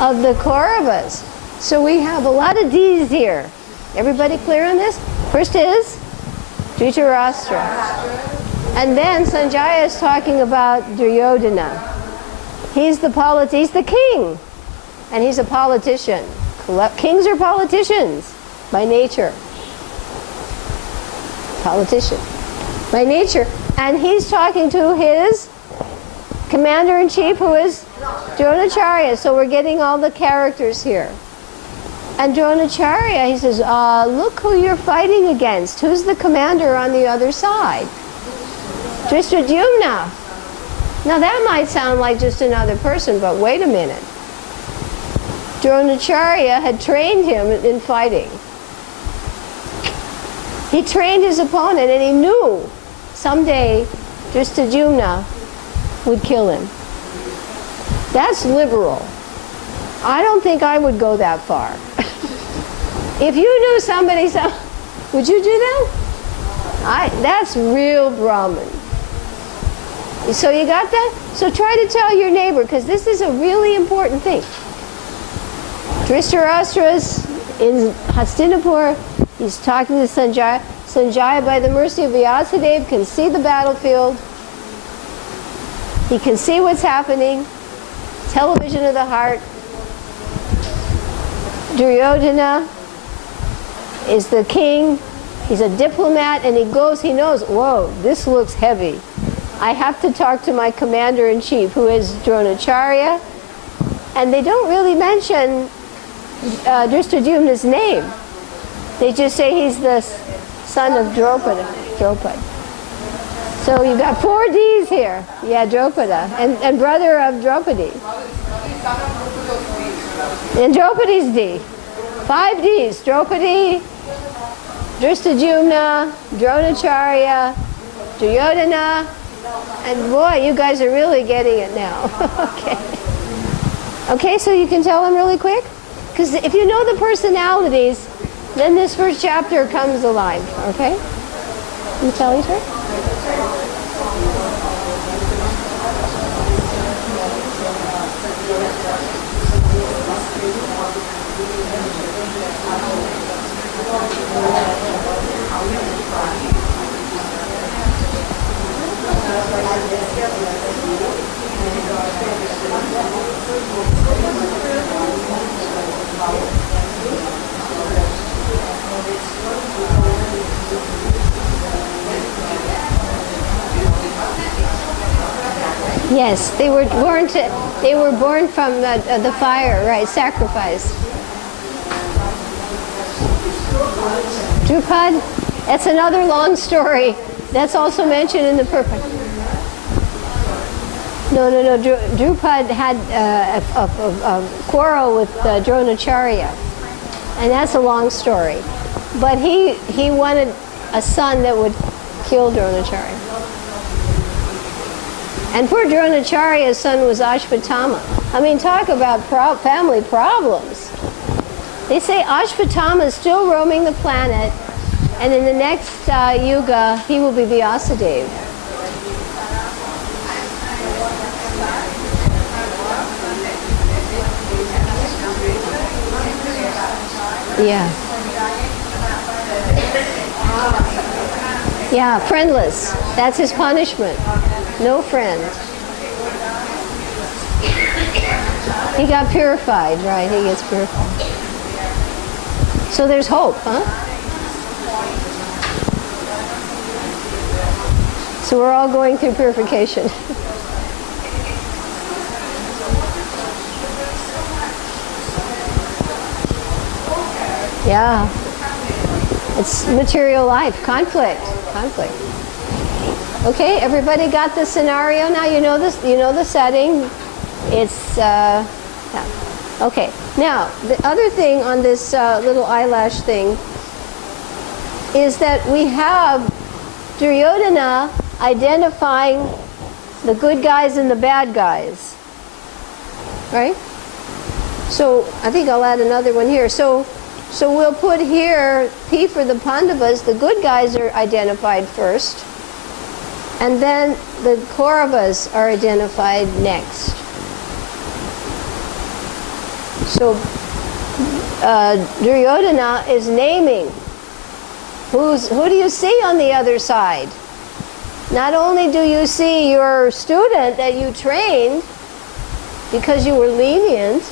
of the Kauravas. So we have a lot of D's here. Everybody clear on this? First is Dhritarashtra. And then Sanjaya is talking about Duryodhana. He's the king. And he's a politician. Kings are politicians by nature. Politician by nature. And he's talking to his commander-in-chief, who is Dronacharya. So we're getting all the characters here. And Dronacharya, he says, look who you're fighting against. Who's the commander on the other side? Drishtadyumna. Now that might sound like just another person, but wait a minute. Dronacharya had trained him in fighting. He trained his opponent, and he knew someday Drishtadyumna would kill him. That's liberal. I don't think I would go that far. If you knew somebody, would you do that? That's real Brahmin. So you got that? So try to tell your neighbor, because this is a really important thing. Dhritarashtra's in Hastinapur. He's talking to Sanjaya. Sanjaya, by the mercy of Vyasadeva, can see the battlefield. He can see what's happening. Television of the heart. Duryodhana is the king. He's a diplomat, and he knows, whoa, this looks heavy. I have to talk to my commander-in-chief, who is Dronacharya. And they don't really mention Drishtadyumna's name. They just say he's the son of Draupad. So you've got 4 Ds here. Yeah, Drupada. And brother of Draupadi. And Draupadi's D. 5 Ds. Draupadi, Drishtadyumna, Dronacharya, Duryodhana. And boy, you guys are really getting it now. Okay. Okay, so you can tell them really quick? Because if you know the personalities, then this first chapter comes alive. Okay? Can you tell each other? Yes, they were born from the fire, right? Sacrifice. Drupad, that's another long story. That's also mentioned in the Purports. No. Drupad had a quarrel with Dronacharya, and that's a long story. But he wanted a son that would kill Dronacharya. And poor Dronacharya's son was Ashvatthama. I mean, talk about family problems. They say Ashvatthama is still roaming the planet, and in the next yuga, he will be Vyasadeva. Yeah. Yeah, friendless. That's his punishment. No friend. He got purified, right? He gets purified. So there's hope, huh? So we're all going through purification. Yeah. It's material life, conflict. Okay, everybody got the scenario now? You know this. You know the setting. It's yeah. Okay. Now the other thing on this little eyelash thing is that we have Duryodhana identifying the good guys and the bad guys, right? So I think I'll add another one here. So we'll put here P for the Pandavas. The good guys are identified first. And then the Kauravas are identified next. So Duryodhana is naming who do you see on the other side? Not only do you see your student that you trained because you were lenient,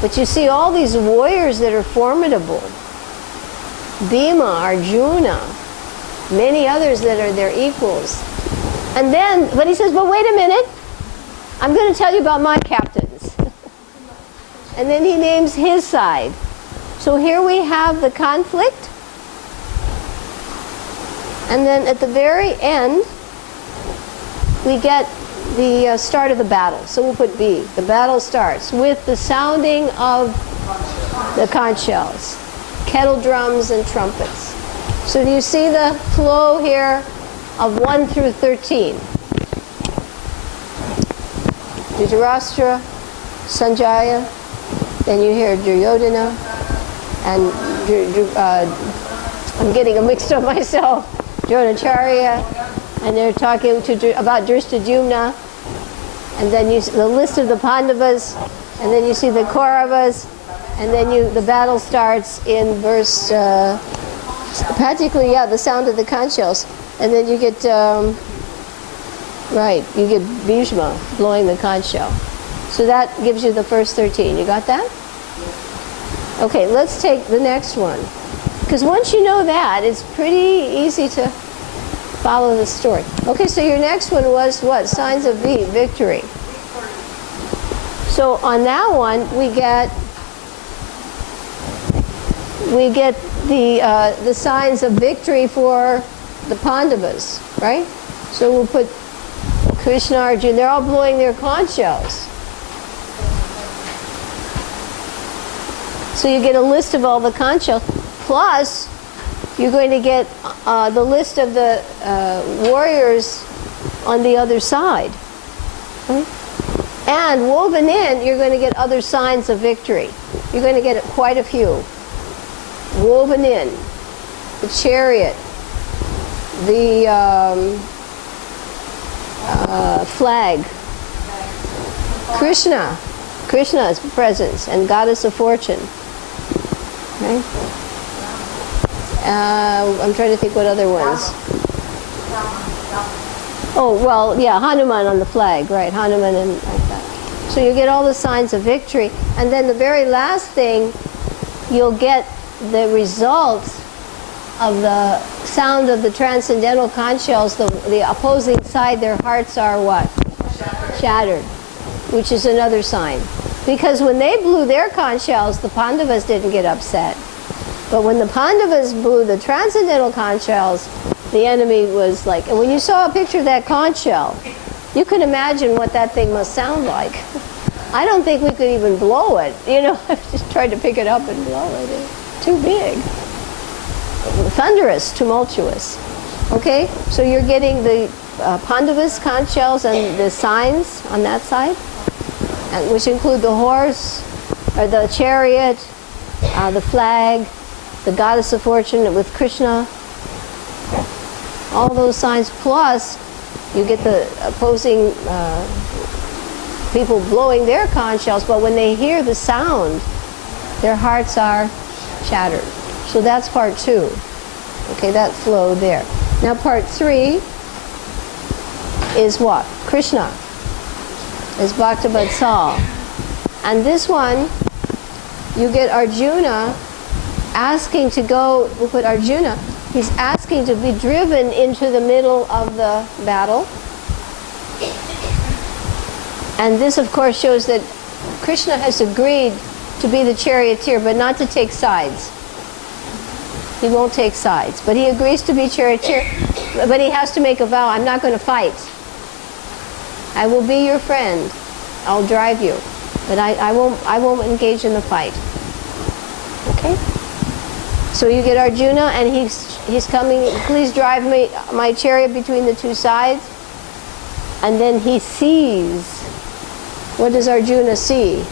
but you see all these warriors that are formidable. Bhima, Arjuna, many others that are their equals. And then, but he says, well, wait a minute. I'm going to tell you about my captains. And then he names his side. So here we have the conflict. And then at the very end, we get the start of the battle. So we'll put B. The battle starts with the sounding of the conch shells, kettle drums, and trumpets. So do you see the flow here of 1 through 13? Dhritarashtra, Sanjaya, then you hear Duryodhana, and I'm getting mixed up myself, Dronacharya, and they're talking about Drishtadyumna, and then the list of the Pandavas, and then you see the Kauravas, and then the battle starts in verse, practically, yeah, the sound of the conch shells, and then you get, you get Bhishma blowing the conch shell. So that gives you the first 13. You got that? Okay, let's take the next one. Because once you know that, it's pretty easy to follow the story. Okay, so your next one was what? Signs of victory. So on that one, we get the signs of victory for the Pandavas, right? So we'll put Krishna, Arjuna, they're all blowing their conch shells. So you get a list of all the conch shells. Plus, you're going to get the list of the warriors on the other side. Okay? And woven in, you're going to get other signs of victory. You're going to get quite a few. Woven in. The chariot. The flag. Krishna's presence and goddess of fortune. Okay? I'm trying to think what other ones. Oh, well, yeah, Hanuman on the flag, right, Hanuman and like that. So you get all the signs of victory. And then the very last thing, you'll get the result of the sound of the transcendental conch shells. The opposing side, their hearts are what? Shattered, which is another sign. Because when they blew their conch shells, the Pandavas didn't get upset. But when the Pandavas blew the transcendental conch shells, the enemy was like, and when you saw a picture of that conch shell, you can imagine what that thing must sound like. I don't think we could even blow it. You know, I just tried to pick it up and blow it. It's too big. Thunderous, tumultuous. Okay, so you're getting the Pandavas conch shells and the signs on that side, and which include the horse, or the chariot, the flag, the goddess of fortune with Krishna. All those signs, plus you get the opposing people blowing their conch shells, but when they hear the sound, their hearts are shattered. So that's part 2. Okay, that flowed there. Now part 3 is what? Krishna. Is Bhakta Batsal. And this one, you get Arjuna asking to go, we'll put Arjuna, he's asking to be driven into the middle of the battle. And this, of course, shows that Krishna has agreed to be the charioteer, but not to take sides. He won't take sides, but he agrees to be charioteer, but he has to make a vow, I'm not going to fight. I will be your friend. I'll drive you, but I won't engage in the fight. Okay? So you get Arjuna, and he's coming, please drive my chariot between the two sides. And then he sees, what does Arjuna see?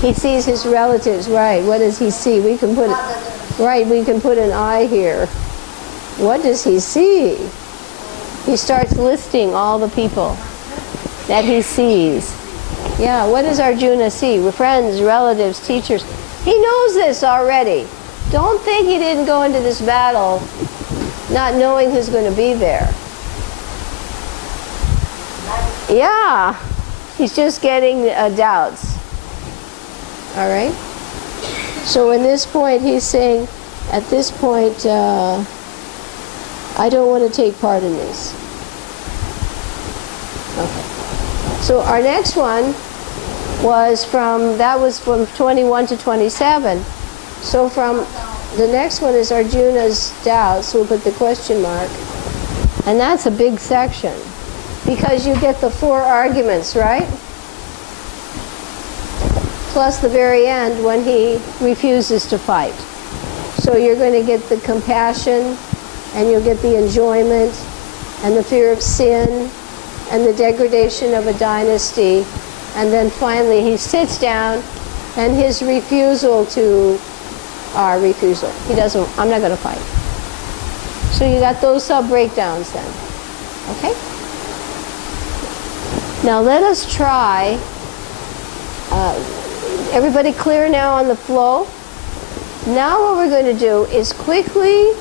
He sees his relatives, right? What does he see? We can put an eye here. What does he see? He starts listing all the people that he sees. Yeah, what does Arjuna see? Friends, relatives, teachers. He knows this already. Don't think he didn't go into this battle not knowing who's going to be there. Yeah, he's just getting doubts. All right? So in this point, he's saying, at this point, I don't want to take part in this. Okay. So our next one was from 21 to 27. So from the next one is Arjuna's doubts, so we'll put the question mark. And that's a big section, because you get the 4 arguments, right? Plus the very end when he refuses to fight. So you're going to get the compassion, and you'll get the enjoyment, and the fear of sin, and the degradation of a dynasty. And then finally he sits down, and his refusal to refusal. He doesn't, I'm not going to fight. So you got those sub-breakdowns then. Okay? Now let us try, everybody clear now on the flow? Now what we're going to do is quickly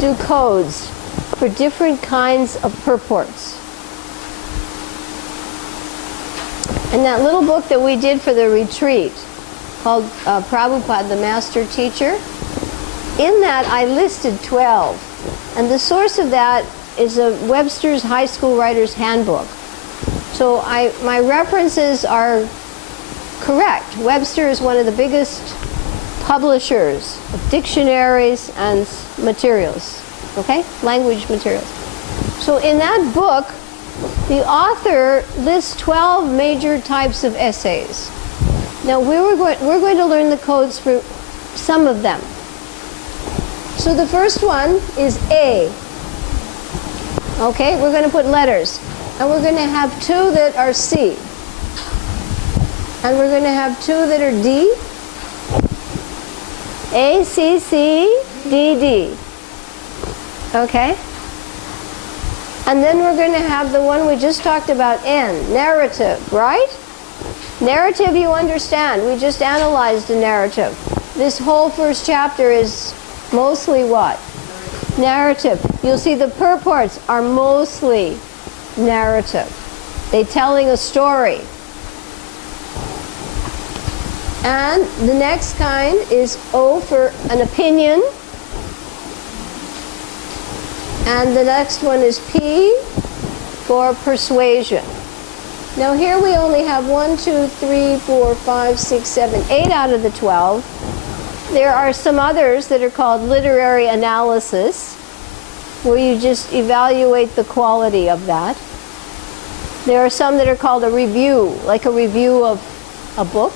do codes for different kinds of purports. And that little book that we did for the retreat, called Prabhupada, the Master Teacher, in that I listed 12. And the source of that is a Webster's High School Writer's Handbook. So my references are correct. Webster is one of the biggest publishers of dictionaries and materials, okay? Language materials. So in that book, the author lists 12 major types of essays. Now we're going to learn the codes for some of them. So the first one is A. Okay, we're going to put letters. And we're going to have 2 that are C. And we're going to have 2 that are D. A, C, C, D, D. Okay? And then we're going to have the one we just talked about, N, narrative, right? Narrative you understand. We just analyzed a narrative. This whole first chapter is mostly what? Narrative. You'll see the purports are mostly narrative. They're telling a story. And the next kind is O for an opinion. And the next one is P for persuasion. Now here we only have 1, 2, 3, 4, 5, 6, 7, 8 out of the 12. There are some others that are called literary analysis, where you just evaluate the quality of that. There are some that are called a review, like a review of a book.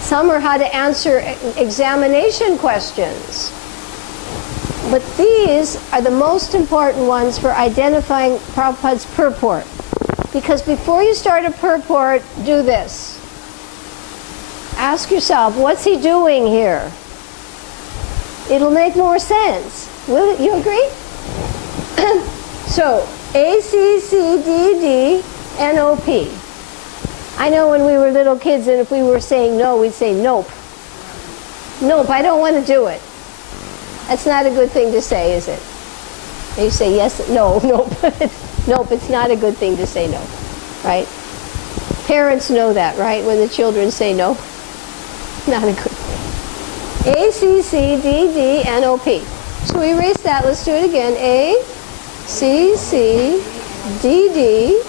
Some are how to answer examination questions. But these are the most important ones for identifying Prabhupada's purport. Because before you start a purport, do this. Ask yourself, what's he doing here? It'll make more sense. Will you agree? So, A, C, C, D, D, N, O, P. I know when we were little kids, and if we were saying no, we'd say nope. Nope, I don't want to do it. That's not a good thing to say, is it? You say yes, no, nope. Nope, it's not a good thing to say no, right? Parents know that, right? When the children say no, not a good thing. A, C, C, D, D, N, O, P. So we erase that. Let's do it again. A, C, C, D, D,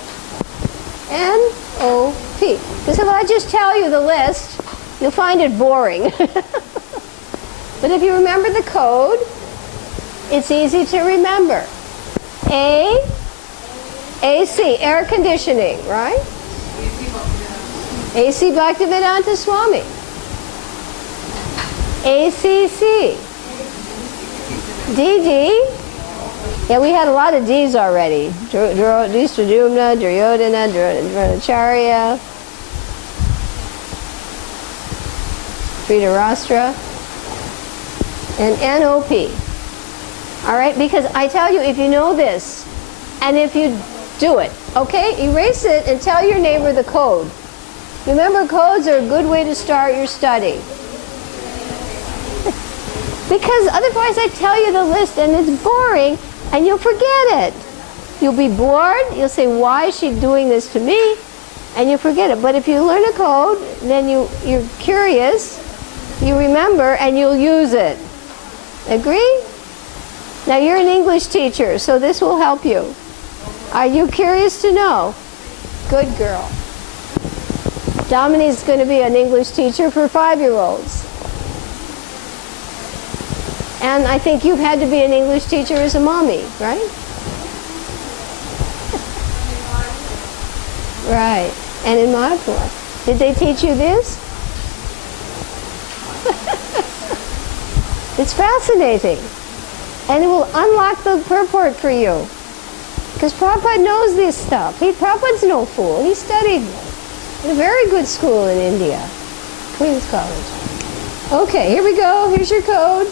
N, O, P. Because if I just tell you the list, you'll find it boring. But if you remember the code, it's easy to remember. A, AC, air conditioning, right? AC Bhaktivedanta Swami. ACC. DD. Yeah, we had a lot of D's already. Distradumna, Duryodhana, Dronacharya, Dhritarashtra, and NOP. All right, because I tell you, if you know this, and if you do it, okay, erase it and tell your neighbor the code. Remember, codes are a good way to start your study. Because otherwise I tell you the list and it's boring and you'll forget it. You'll be bored, you'll say, why is she doing this to me? And you forget it. But if you learn a code, then you're curious, you remember, and you'll use it. Agree? Now you're an English teacher, so this will help you. Are you curious to know? Good girl. Domini's going to be an English teacher for 5-year-olds. And I think you've had to be an English teacher as a mommy, right? Right. And in Madhpur. Did they teach you this? It's fascinating. And it will unlock the purport for you. Because Prabhupada knows this stuff. Prabhupada's no fool. He studied in a very good school in India. Queen's College. Okay, here we go. Here's your code.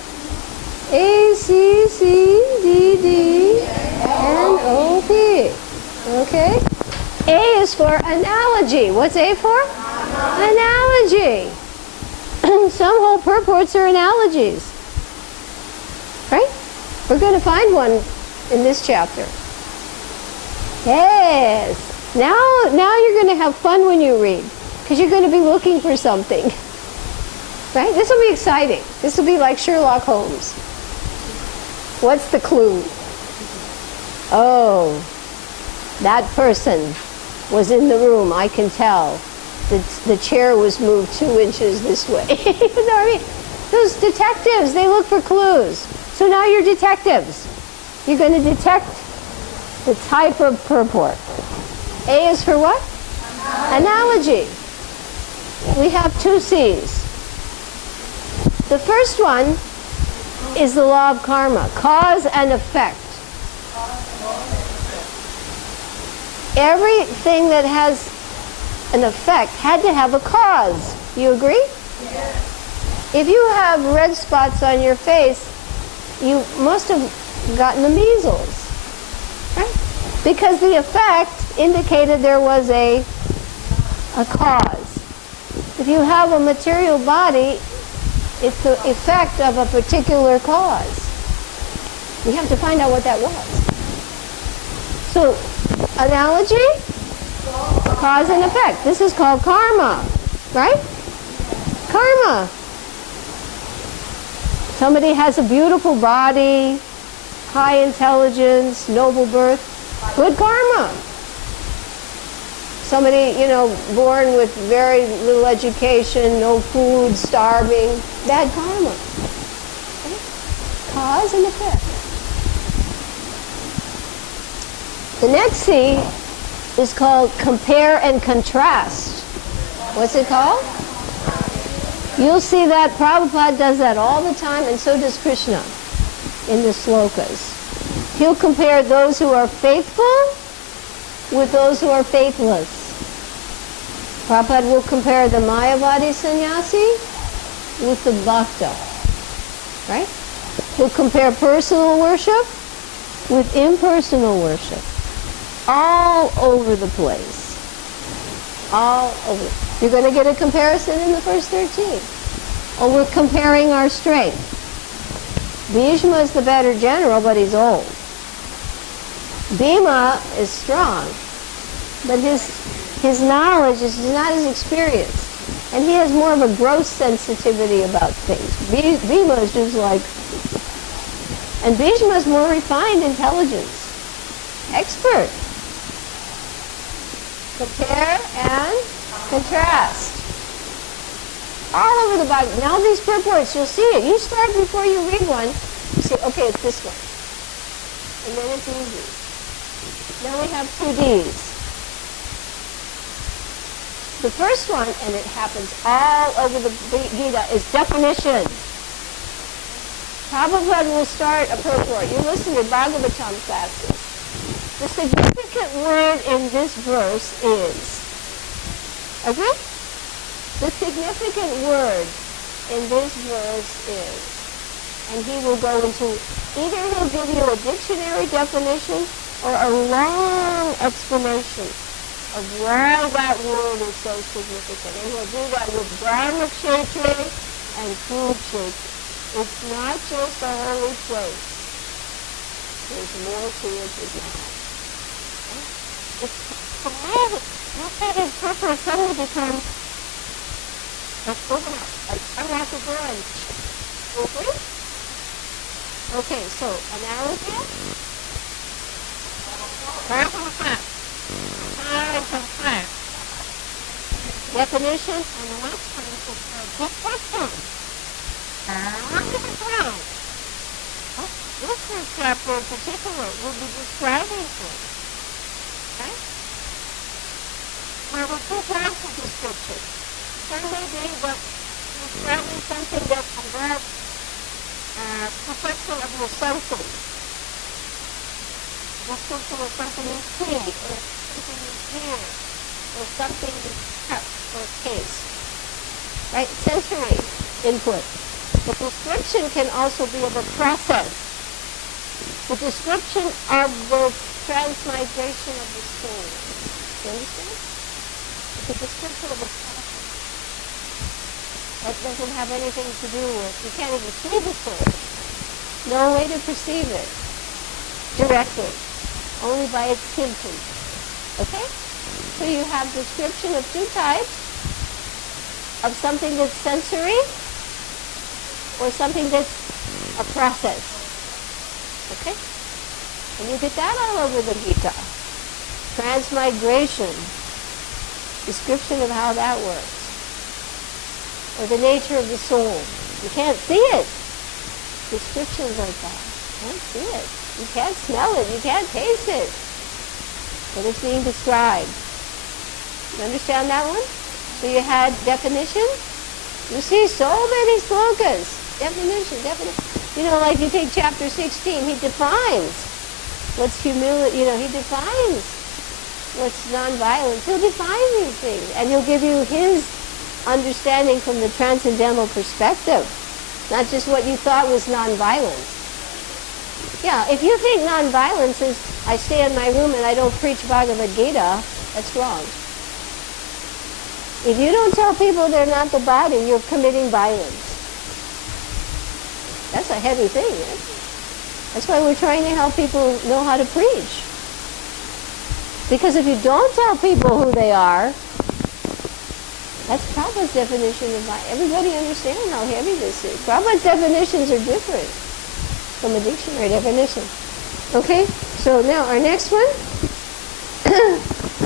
A, C, C, D, D, N, O, P. Okay? A is for analogy. What's A for? Analogy. Some whole purports are analogies. Right? We're going to find one in this chapter. Yes. Now you're going to have fun when you read, because you're going to be looking for something. Right? This will be exciting. This will be like Sherlock Holmes. What's the clue? Oh, that person was in the room, I can tell. The chair was moved 2 inches this way. You know what I mean? Those detectives, they look for clues. So now you're detectives. You're going to detect the type of purport. A is for what? Analogy. We have two C's. The first one is the law of karma, cause and effect. Everything that has an effect had to have a cause. You agree? Yes. If you have red spots on your face, you must have gotten the measles, right? Because the effect indicated there was a cause. If you have a material body, it's the effect of a particular cause. We have to find out what that was. So, analogy, cause and effect. This is called karma, right? Karma. Somebody has a beautiful body, high intelligence, noble birth, good karma. Somebody, born with very little education, no food, starving, bad karma. Okay? Cause and effect. The next C is called compare and contrast. What's it called? You'll see that Prabhupada does that all the time, and so does Krishna in the slokas. He'll compare those who are faithful with those who are faithless. Prabhupada will compare the Mayavadi sannyasi with the bhakta, right? He'll compare personal worship with impersonal worship. All over the place. All over. You're going to get a comparison in the first 13. Oh, we're comparing our strength. Bhishma is the better general, but he's old. Bhima is strong, but his knowledge is not as experienced. And he has more of a gross sensitivity about things. Bhima is just like... And Bhishma is more refined intelligence. Expert. Compare and contrast. All over the Bible. Now these purports, you'll see it. You start before you read one. You say, okay, it's this one. And then it's easy. Now we have two D's. The first one, and it happens all over the Gita, is definition. Prabhupada will start a purport. You listen to Bhagavatam classes. The significant word in this verse is, okay? The significant word in this verse is, and he will go into, either he'll give you a dictionary definition or a long explanation of why that word is so significant. And he'll do that with Brahma Kshetri and food Kshetri. It's not just a holy place. There's more to it than that. It's amazing. You see these purpose suddenly become I'm not the one. Okay? Okay, so analogy. Definition and the next one is description. This first chapter in particular will be describing things. Okay? There were two types of description. Some may be that describing something that involves perfection of your senses. Description of something you see, or something you hear, or something you touch or taste. Right? Sensory input. The description can also be of a process. The description of the transmigration of the soul. You understand? It's a description of a process. That doesn't have anything to do with, you can't even see the soul. No way to perceive it directly. Only by its symptoms. Okay? So you have description of two types. Of something that's sensory or something that's a process. Okay? And you get that all over the Gita. Transmigration. Description of how that works. Or the nature of the soul. You can't see it. Descriptions like that. You can't see it. You can't smell it. You can't taste it. but it's being described. You understand that one? So you had definition. You see so many slokas. Definition. You know, like you take chapter 16, he defines what's humility. You know, he defines what's nonviolence. He'll define these things, and he'll give you his understanding from the transcendental perspective, not just what you thought was nonviolence. Yeah, if you think nonviolence is I stay in my room and I don't preach Bhagavad Gita, that's wrong. If you don't tell people they're not the body, you're committing violence. That's a heavy thing. That's why we're trying to help people know how to preach. Because if you don't tell people who they are, that's Prabhupada's definition of violence. Everybody understands how heavy this is. Prabhupada's definitions are different from a dictionary definition. Okay, so now our next one.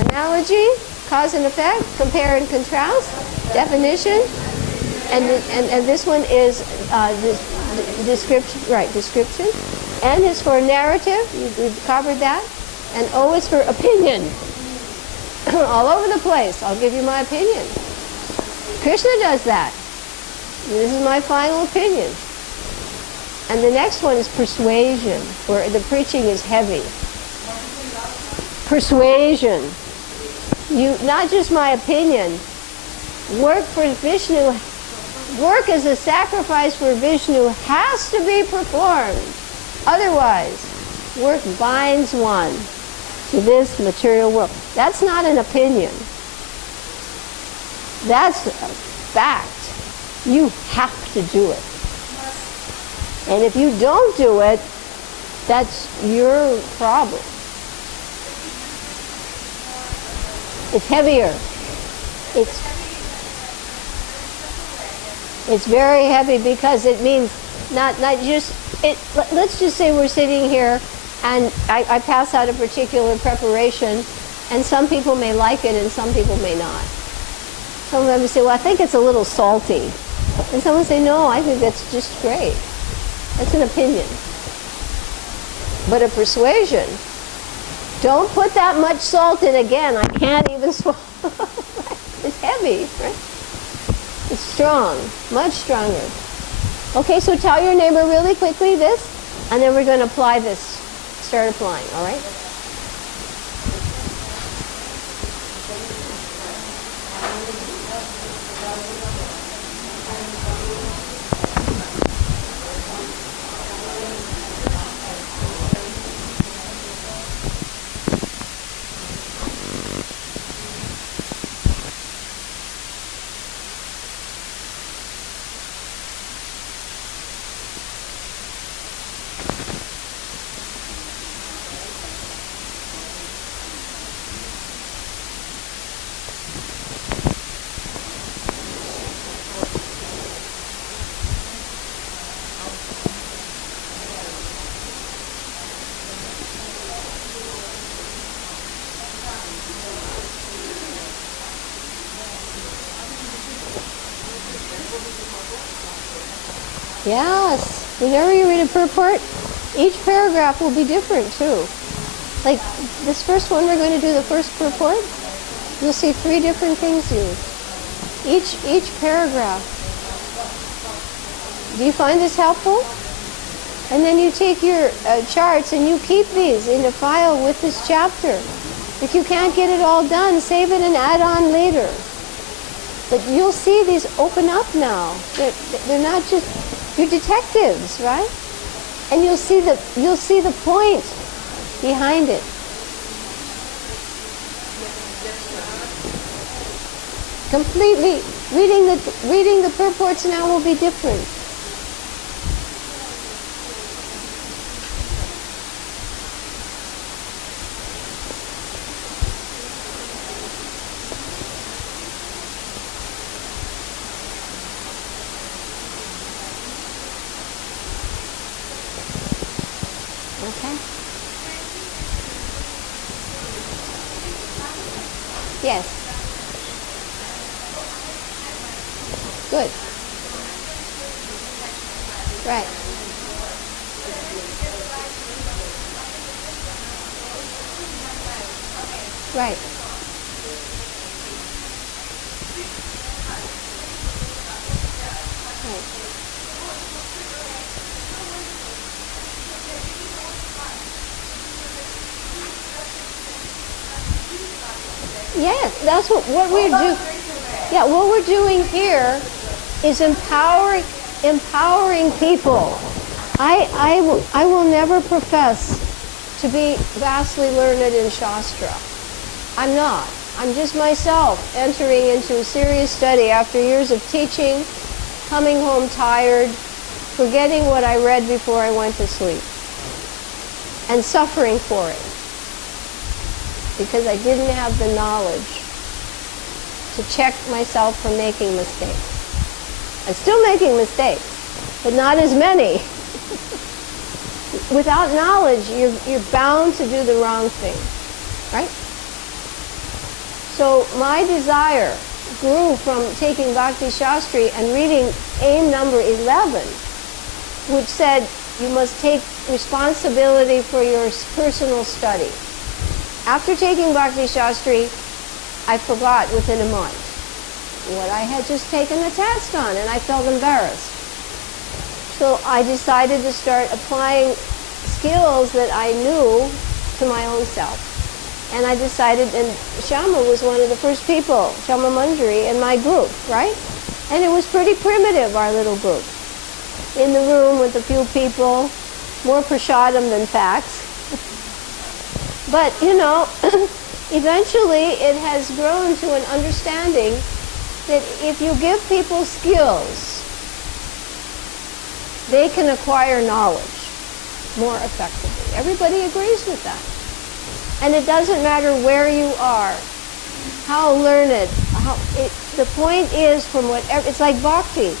Analogy, cause and effect, compare and contrast, definition, and this one is description, right, description. N is for narrative, we've covered that, and O is for opinion. All over the place, I'll give you my opinion. Krishna does that. This is my final opinion. And the next one is persuasion, where the preaching is heavy. Persuasion. Not just my opinion. Work for Vishnu. Work as a sacrifice for Vishnu has to be performed. Otherwise, work binds one to this material world. That's not an opinion. That's a fact. You have to do it. And if you don't do it, that's your problem. It's heavier. It's very heavy because it means not just it. Let's just say we're sitting here, and I pass out a particular preparation, and some people may like it, and some people may not. Some of them say, "Well, I think it's a little salty," and someone say, "No, I think that's just great." That's an opinion. But a persuasion, don't put that much salt in again. I can't even swallow. It's heavy, right? It's strong, much stronger. Okay, so tell your neighbor really quickly this, and then we're going to apply this. Start applying, all right? Yes. Whenever you read a purport, each paragraph will be different too. Like this first one, we're going to do the first purport. You'll see 3 different things used. Each paragraph. Do you find this helpful? And then you take your charts and you keep these in a file with this chapter. If you can't get it all done, save it and add on later. But you'll see these open up now. They're not just, you're detectives, right? And you'll see the point behind it. Completely reading the purports now will be different. Okay. Yes. Good. Right. Right. Yes, that's what we're doing. Yeah, what we're doing here is empowering people. I will never profess to be vastly learned in Shastra. I'm not. I'm just myself entering into a serious study after years of teaching, coming home tired, forgetting what I read before I went to sleep, and suffering for it because I didn't have the knowledge to check myself from making mistakes. I'm still making mistakes, but not as many. Without knowledge, you're bound to do the wrong thing, right? So my desire grew from taking Bhakti Shastri and reading aim number 11, which said you must take responsibility for your personal study. After taking Bhakti Shastri, I forgot within a month what I had just taken the test on, and I felt embarrassed. So I decided to start applying skills that I knew to my own self. And I decided, and Shama was one of the first people, Shama Manjari, in my group, right? And it was pretty primitive, our little group. In the room with a few people, more prasadam than facts. But, eventually it has grown to an understanding that if you give people skills, they can acquire knowledge more effectively. Everybody agrees with that. And it doesn't matter where you are, how learned, the point is from whatever, it's like bhakti.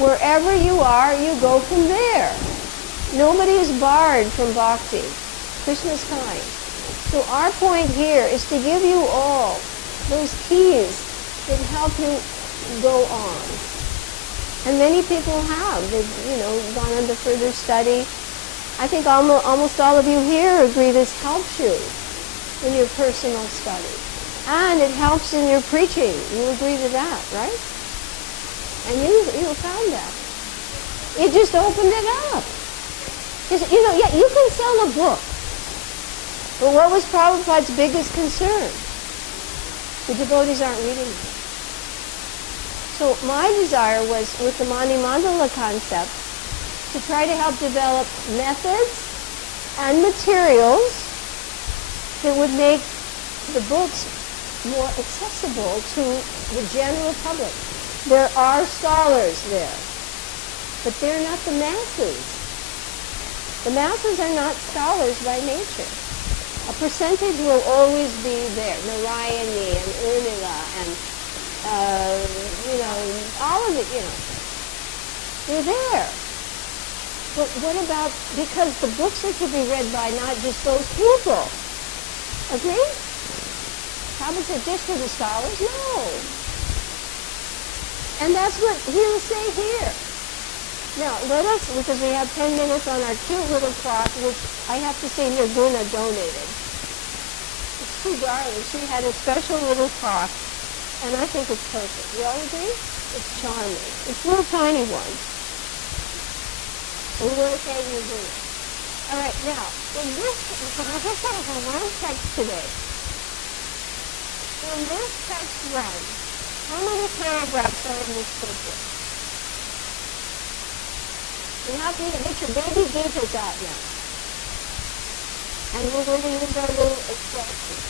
Wherever you are, you go from there. Nobody is barred from bhakti. Krishna's kind. So our point here is to give you all those keys that help you go on. And many people have. They've, gone on to further study. I think almost all of you here agree this helps you in your personal study. And it helps in your preaching. You agree to that, right? And you found that. It just opened it up. You can sell a book. But what was Prabhupada's biggest concern? The devotees aren't reading it. So my desire was, with the Mani Mandala concept, to try to help develop methods and materials that would make the books more accessible to the general public. There are scholars there, but they're not the masses. The masses are not scholars by nature. A percentage will always be there. Narayani and Urmila and, all of it, they're there. But what about, because the books are to be read by not just those people. Agree? Prabhupada said just for the scholars? No. And that's what he'll say here. Now, let us, because we have 10 minutes on our cute little clock, which I have to say Nirguna donated. It's too darling. She had a special little clock, and I think it's perfect. You all agree? It's charming. It's a little tiny one. And we're going to say Nirguna. All right, now, in this, because I just have a long text today. In this text run, how many paragraphs are in this book? You have to get your baby Gitas out now. And we're going to use our little expression.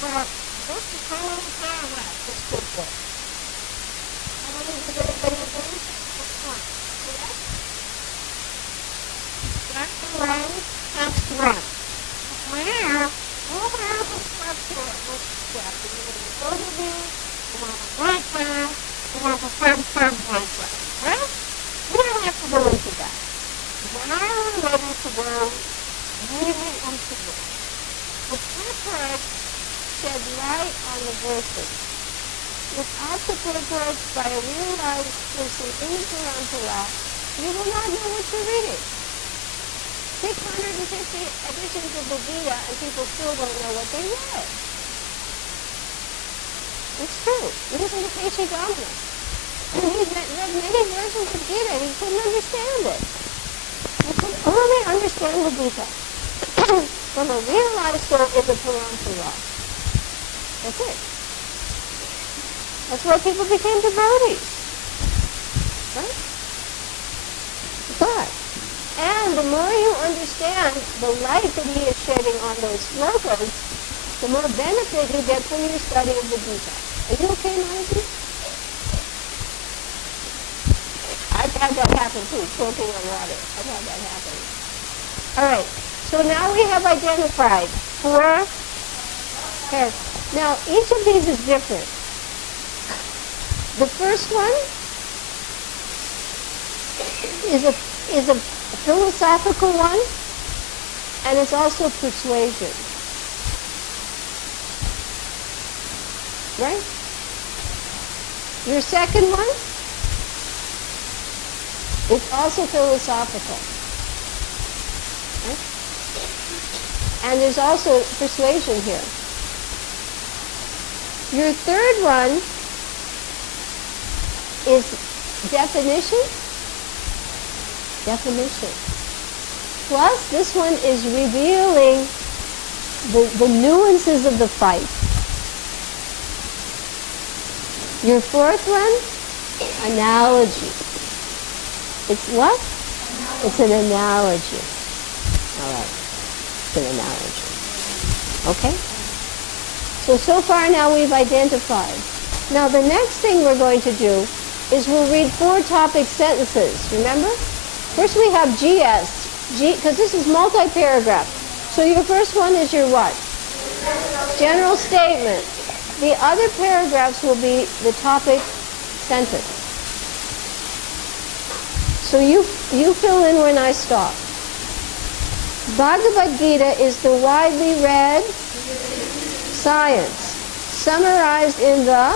Well, this is how many paragraphs this book was. How many did everybody agree? That's one. Correct? Chapter 1, text 1. Where? Over the structure of this chapter, you're going to go to these. You want to write down, you want to sub right. Well, we don't have to go into that. Now we're ready to go really into this. The purports shed light on the verses. Without the purports by a realized person in the Parampara, you will not know what you're reading. 650 editions of the Gita and people still don't know what they read. It's true. Listen to K.C. Domino. He's read many versions of Gita and he couldn't understand it. You can only understand the Gita from a realized soul in the parampara. That's it. That's why people became devotees. Right? And the more you understand the light that he is shedding on those slokas, the more benefit you get from your study of the Gita. Are you okay, Manaji? I've had that happen too, choking on water. I've had that happen. All right, so now we have identified 4 pairs. Now, each of these is different. The first one is a philosophical one, and it's also persuasion. Right? Your second one is also philosophical. Right? And there's also persuasion here. Your third one is definition. Plus, this one is revealing the nuances of the fight. Your fourth one, analogy. It's what? It's an analogy. All right. It's an analogy. Okay? So far now we've identified. Now the next thing we're going to do is we'll read 4 topic sentences. Remember? First we have GS, because this is multi-paragraph. So your first one is your what? General statement. The other paragraphs will be the topic sentence. So you fill in when I stop. Bhagavad Gita is the widely read science, summarized in the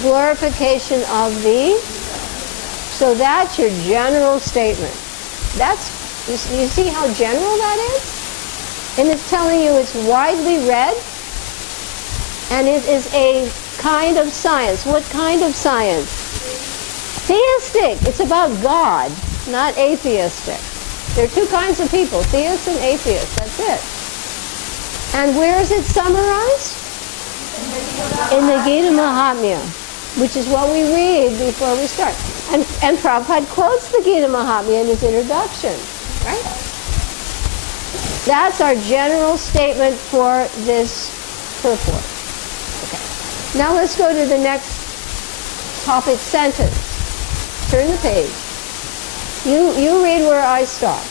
glorification of the. So that's your general statement. You see how general that is? And it's telling you it's widely read, and it is a kind of science. What kind of science? Theistic. It's about God, not atheistic. There are 2 kinds of people, theists and atheists. That's it. And where is it summarized? In the Gita Mahatmya, which is what we read before we start. And Prabhupada quotes the Gita Mahatmya in his introduction, right? That's our general statement for this purport. Okay. Now let's go to the next topic sentence. Turn the page. You read where I stop.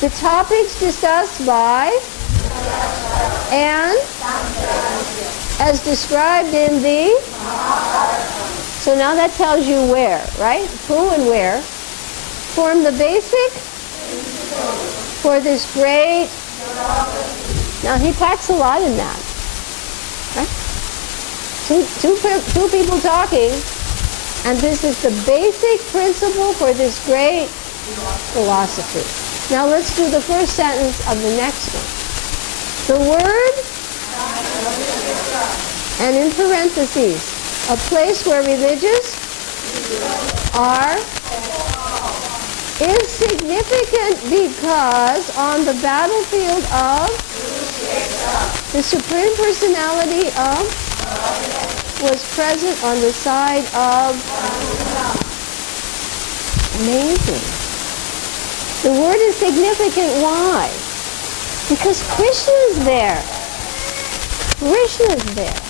The topics discussed by and as described in the. So now that tells you where, right? Who and where. Form the basic for this great. Now he packs a lot in that. Right? Two people talking, and this is the basic principle for this great philosophy. Now let's do the first sentence of the next one. The word, and in parentheses, a place where religious is significant because on the battlefield of the Supreme Personality of was present on the side of. Amazing. The word is significant. Why? Because Krishna is there. Krishna is there.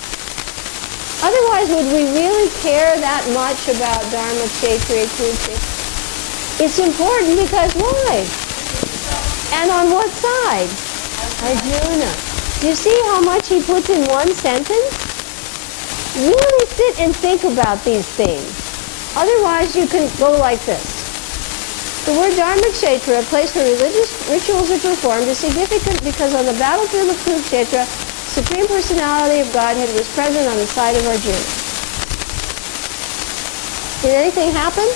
Otherwise, would we really care that much about Dharma, Kshetriya, Kurukshetra? It's important because why? And on what side? Arjuna. You see how much he puts in one sentence? Really sit and think about these things. Otherwise, you can go like this. The word Dharma Kshetra, a place where religious rituals are performed, is significant because on the battlefield of Kurukshetra, Supreme Personality of Godhead was present on the side of Arjuna. Did anything happen?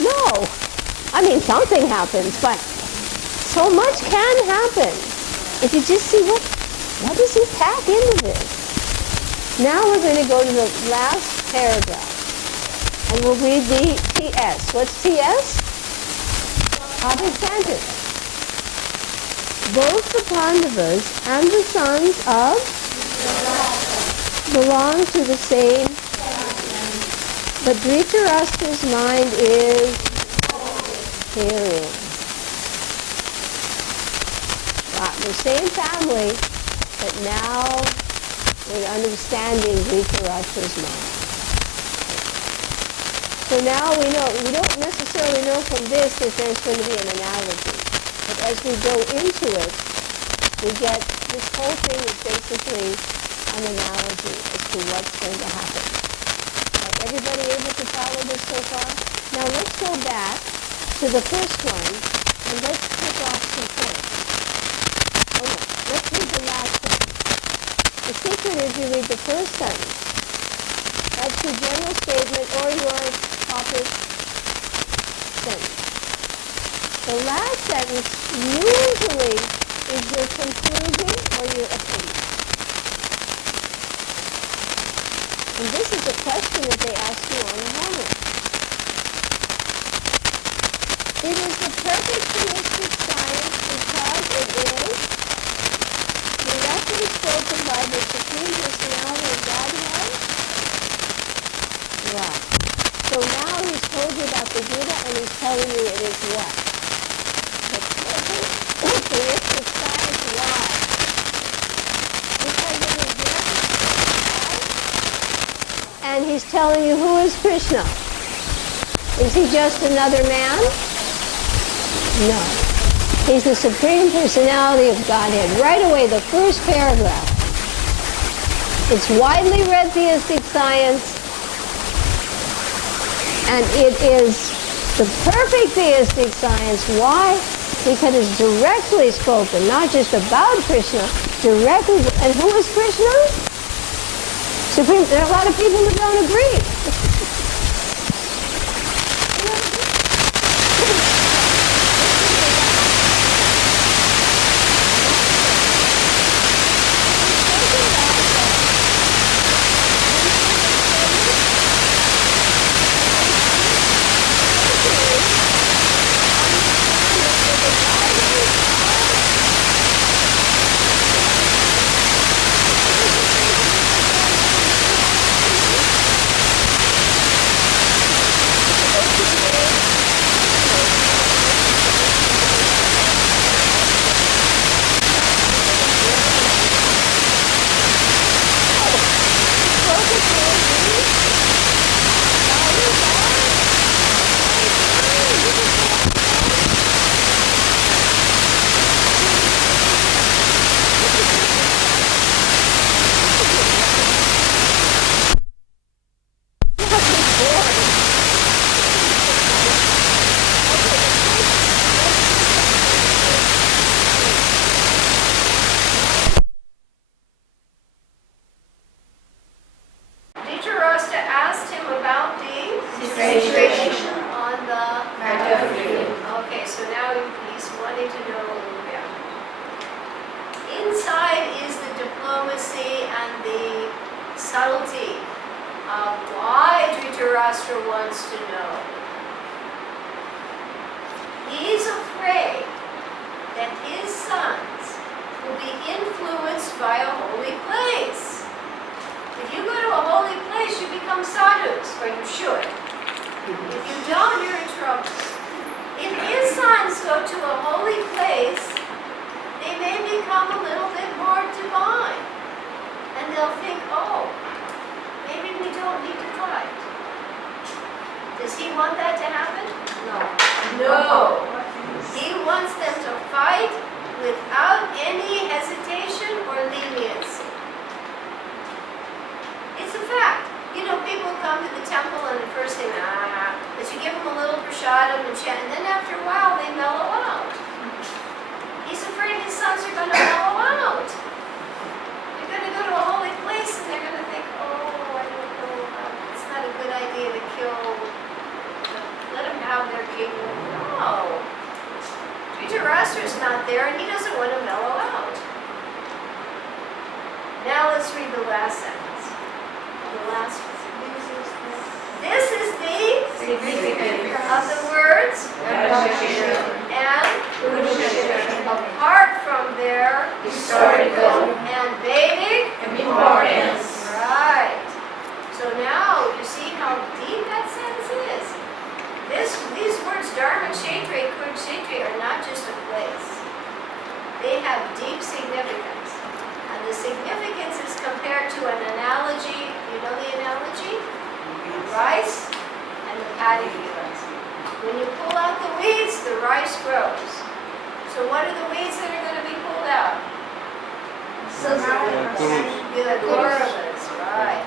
No. I mean, something happens, but so much can happen if you just see what does he pack into this. Now we're going to go to the last paragraph, and we'll read the TS. What's TS? Topic sentence. Both the Pandavas and the sons of belong to the same, but Dhritarashtra's mind is alien. The same family, but now we're understanding Dhritarashtra's mind. So now we don't necessarily know from this that there's going to be an analogy. But as we go into it, we get this whole thing is basically an analogy as to what's going to happen. Everybody able to follow this so far? Now let's go back to the first one, and let's pick off some points. Oh no, let's read the last sentence. The secret is you read the first sentence. That's your general statement or your topic sentence. The last sentence usually is your conclusion or your opinion. And this is a question that they ask you on the homework. It is the perfect theistic science because it is directly spoken by the Supreme Personality of Godhead. Right. So now he's told you about the Gita and he's telling you it is what? The perfect theistic science. Why? Because it is directly spoken by. And he's telling you who is Krishna. Is he just another man? No. He's the Supreme Personality of Godhead. Right away, the first paragraph. It's widely read theistic science, and it is the perfect theistic science. Why? Because it's directly spoken, not just about Krishna, directly. And who is Krishna? Supreme. There are a lot of people who don't agree. Let them have their kingdom. No. master's not there and he doesn't want to mellow out. Now let's read the last sentence. The last one. This is the significance of the words and apart from their historical and Vedic importance. Right. So now you see how deep that sentence is. These words Dharma, Kshetra, Kurukshetra are not just a place. They have deep significance. And the significance is compared to an analogy. You know the analogy? Rice and the paddy fields. When you pull out the weeds, the rice grows. So what are the weeds that are going to be pulled out? The gorobas, right.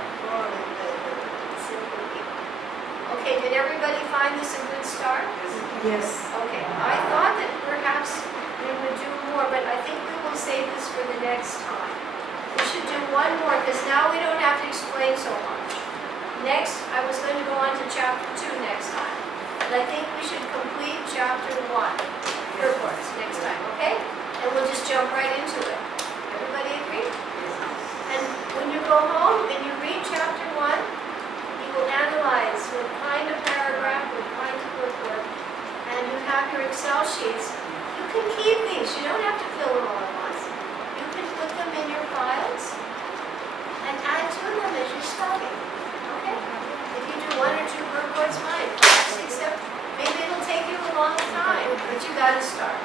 Okay, did everybody find this a good start? Yes. Okay, I thought that perhaps we would do more, but I think we will save this for the next time. We should do one more, because now we don't have to explain so much. Next, I was going to go on to chapter 2 next time. And I think we should complete chapter 1, Purports, next time, okay? And we'll just jump right into it. Everybody agree? And when you go home and you read chapter 1, you will analyze what kind of paragraph, what kind of purport, and you have your Excel sheets. You can keep these. You don't have to fill them all at once. You can put them in your files and add to them as you're studying. Okay? If you do 1 or 2 purports, fine. 5, 6, 7. Maybe it'll take you a long time, but you got to start.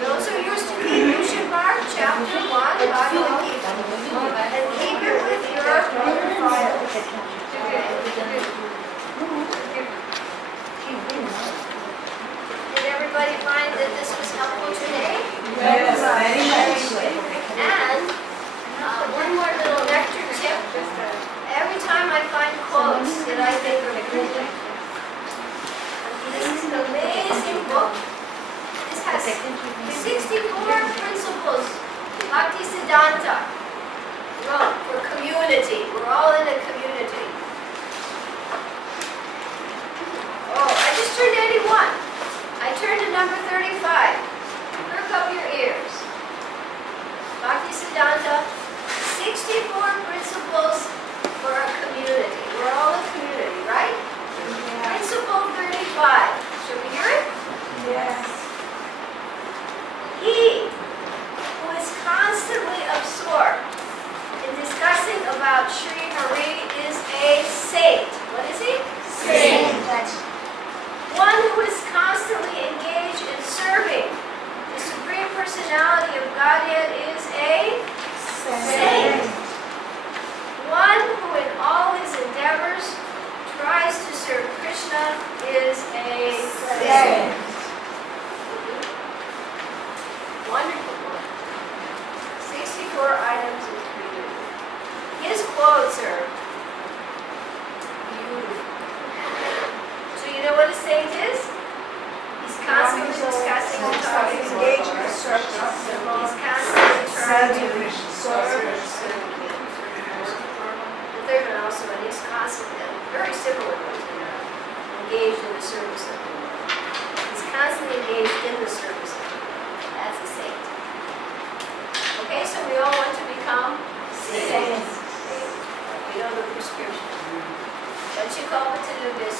Those are yours to keep. You should mark chapter 1, Bhagavad Gita, and keep it with your other files. Did everybody find that this was helpful today? Yes, very much. And one more little lecture tip. Every time I find quotes that I think are good, this is an amazing book. This has 64 principles. Bhakti Siddhanta. Well, for community. We're all in a community. Oh, I just turned 81. I turned to number 35. Perk up your ears. Bhakti Siddhanta, 64 principles for a community. We're all a community, right? Principle 35. Should we hear it? Yes. He who is constantly absorbed in discussing about Sri Hari is a saint. What is he? Saint. One who is constantly engaged in serving the Supreme Personality of Godhead is a saint. One who in all his endeavors tries to serve Krishna is a saint. Wonderful book. 64 items in 3 years. His quotes are beautiful. So you know what a saint is? He's constantly discussing and talking. Engaged in service. He's constantly trying to serve. The third one also, and he's constantly, very similar ones, engaged in the service of the Lord. He's constantly engaged in the service of the Lord. That's a saint. Okay, so we all want to become saints. We know the prescription. What you call it to do this,